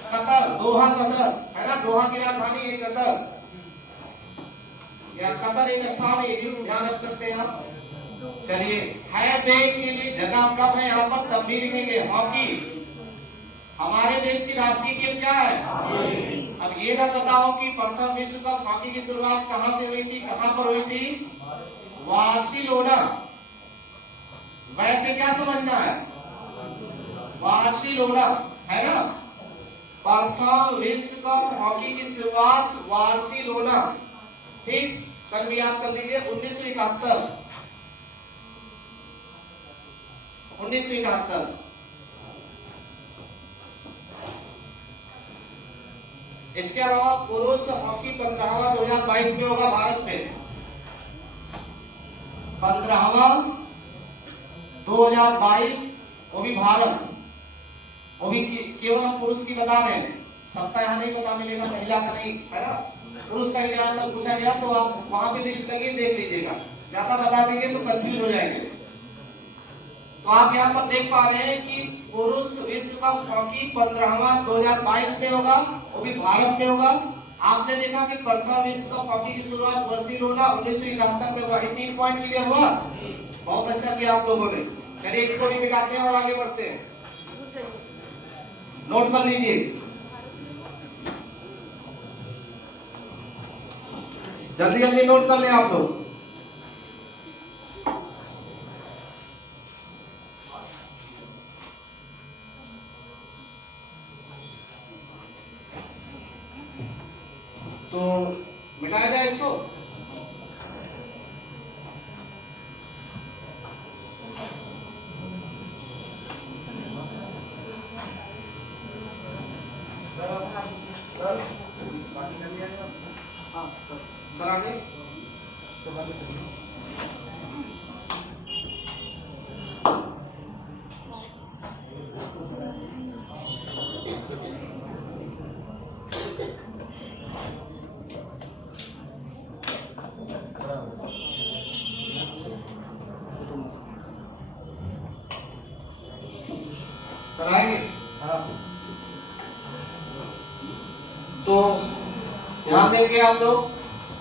कतर, दोहा कतर, है ना? दोहा की राजधानी है कतर, या कतर एक स्थान है, ये भी ध्यान रख सकते हैं आप। चलिए, है डेट के लिए जगह कब है यहाँ पर तब भी लिखेंगे। हॉकी, हमारे देश की राष्ट्रीय खेल क्या है? अब ये ना पता हो कि प्रथम विश्व कप हॉकी की शुरुआत कहां से हुई थी, कहां पर हुई थी? बार्सिलोना। वैसे क्या समझना है? बार्सिलोना, है ना? प्रथम विश्व कप हॉकी की शुरुआत बार्सिलोना, ठीक? सन भी याद कर लीजिए, 1971। 1971। इसके अलावा पुरुष हॉकी 15वां 2022 में होगा भारत में। 15वां 2022, वो भी भारत, वो भी केवल हम पुरुष की बता रहे हैं, सबका यहाँ नहीं पता मिलेगा, महिला का नहीं, है ना? पुरुष का ज्यादातर पूछा गया, तो आप वहां पे लिस्ट लगी देख लीजिएगा, ज्यादा बता देंगे तो कंफ्यूज हो जाएंगे। तो आप यहाँ पर देख पा रहे हैं कि पुरुष विश्व कप हॉकी 15वां 2022 में होगा, वो भी भारत में होगा। आपने देखा कि प्रथम विश्व कप हॉकी की शुरुआत बार्सिलोना 1971 में हुआ। 3 पॉइंट क्लियर हुआ, बहुत अच्छा किया आप लोगों ने। चलिए इसको भी मिटाते हैं और आगे बढ़ते हैं। नोट कर लीजिए, जल्दी जल्दी नोट कर लें आप लोग। तो मिटाया जाए इसको। हाँ सर आगे। सर आएंगे। तो ध्यान देंगे आप लोग।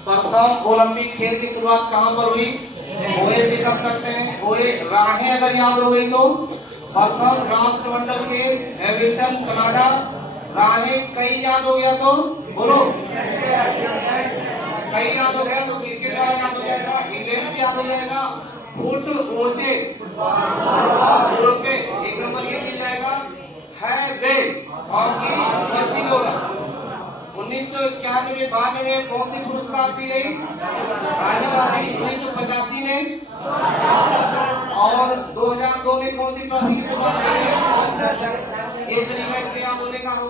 प्रथम ओलंपिक खेल की शुरुआत कहां पर हुई? ओए से कर सकते हैं। ओए राहें अगर याद हो गई तो प्रथम राष्ट्रमंडल खेल हैमिल्टन कनाडा। राहें कई याद हो गया तो बोलो, कई याद हो गया तो क्रिकेट वाला याद हो जाएगा, इंग्लैंड से याद हो जाएगा। फुट ऊंचे बोर्ड पे 1 नंबर ये मिल जाएगा है वे हॉकी बार्सिलोना। 1991 में 92 में कौन सी पुरस्कार दी गई? राजीव गांधी। 1985 में और 2002 में कौन सी ट्रॉफी की शुरुआत की गई? एक तरीका इसके याद होने का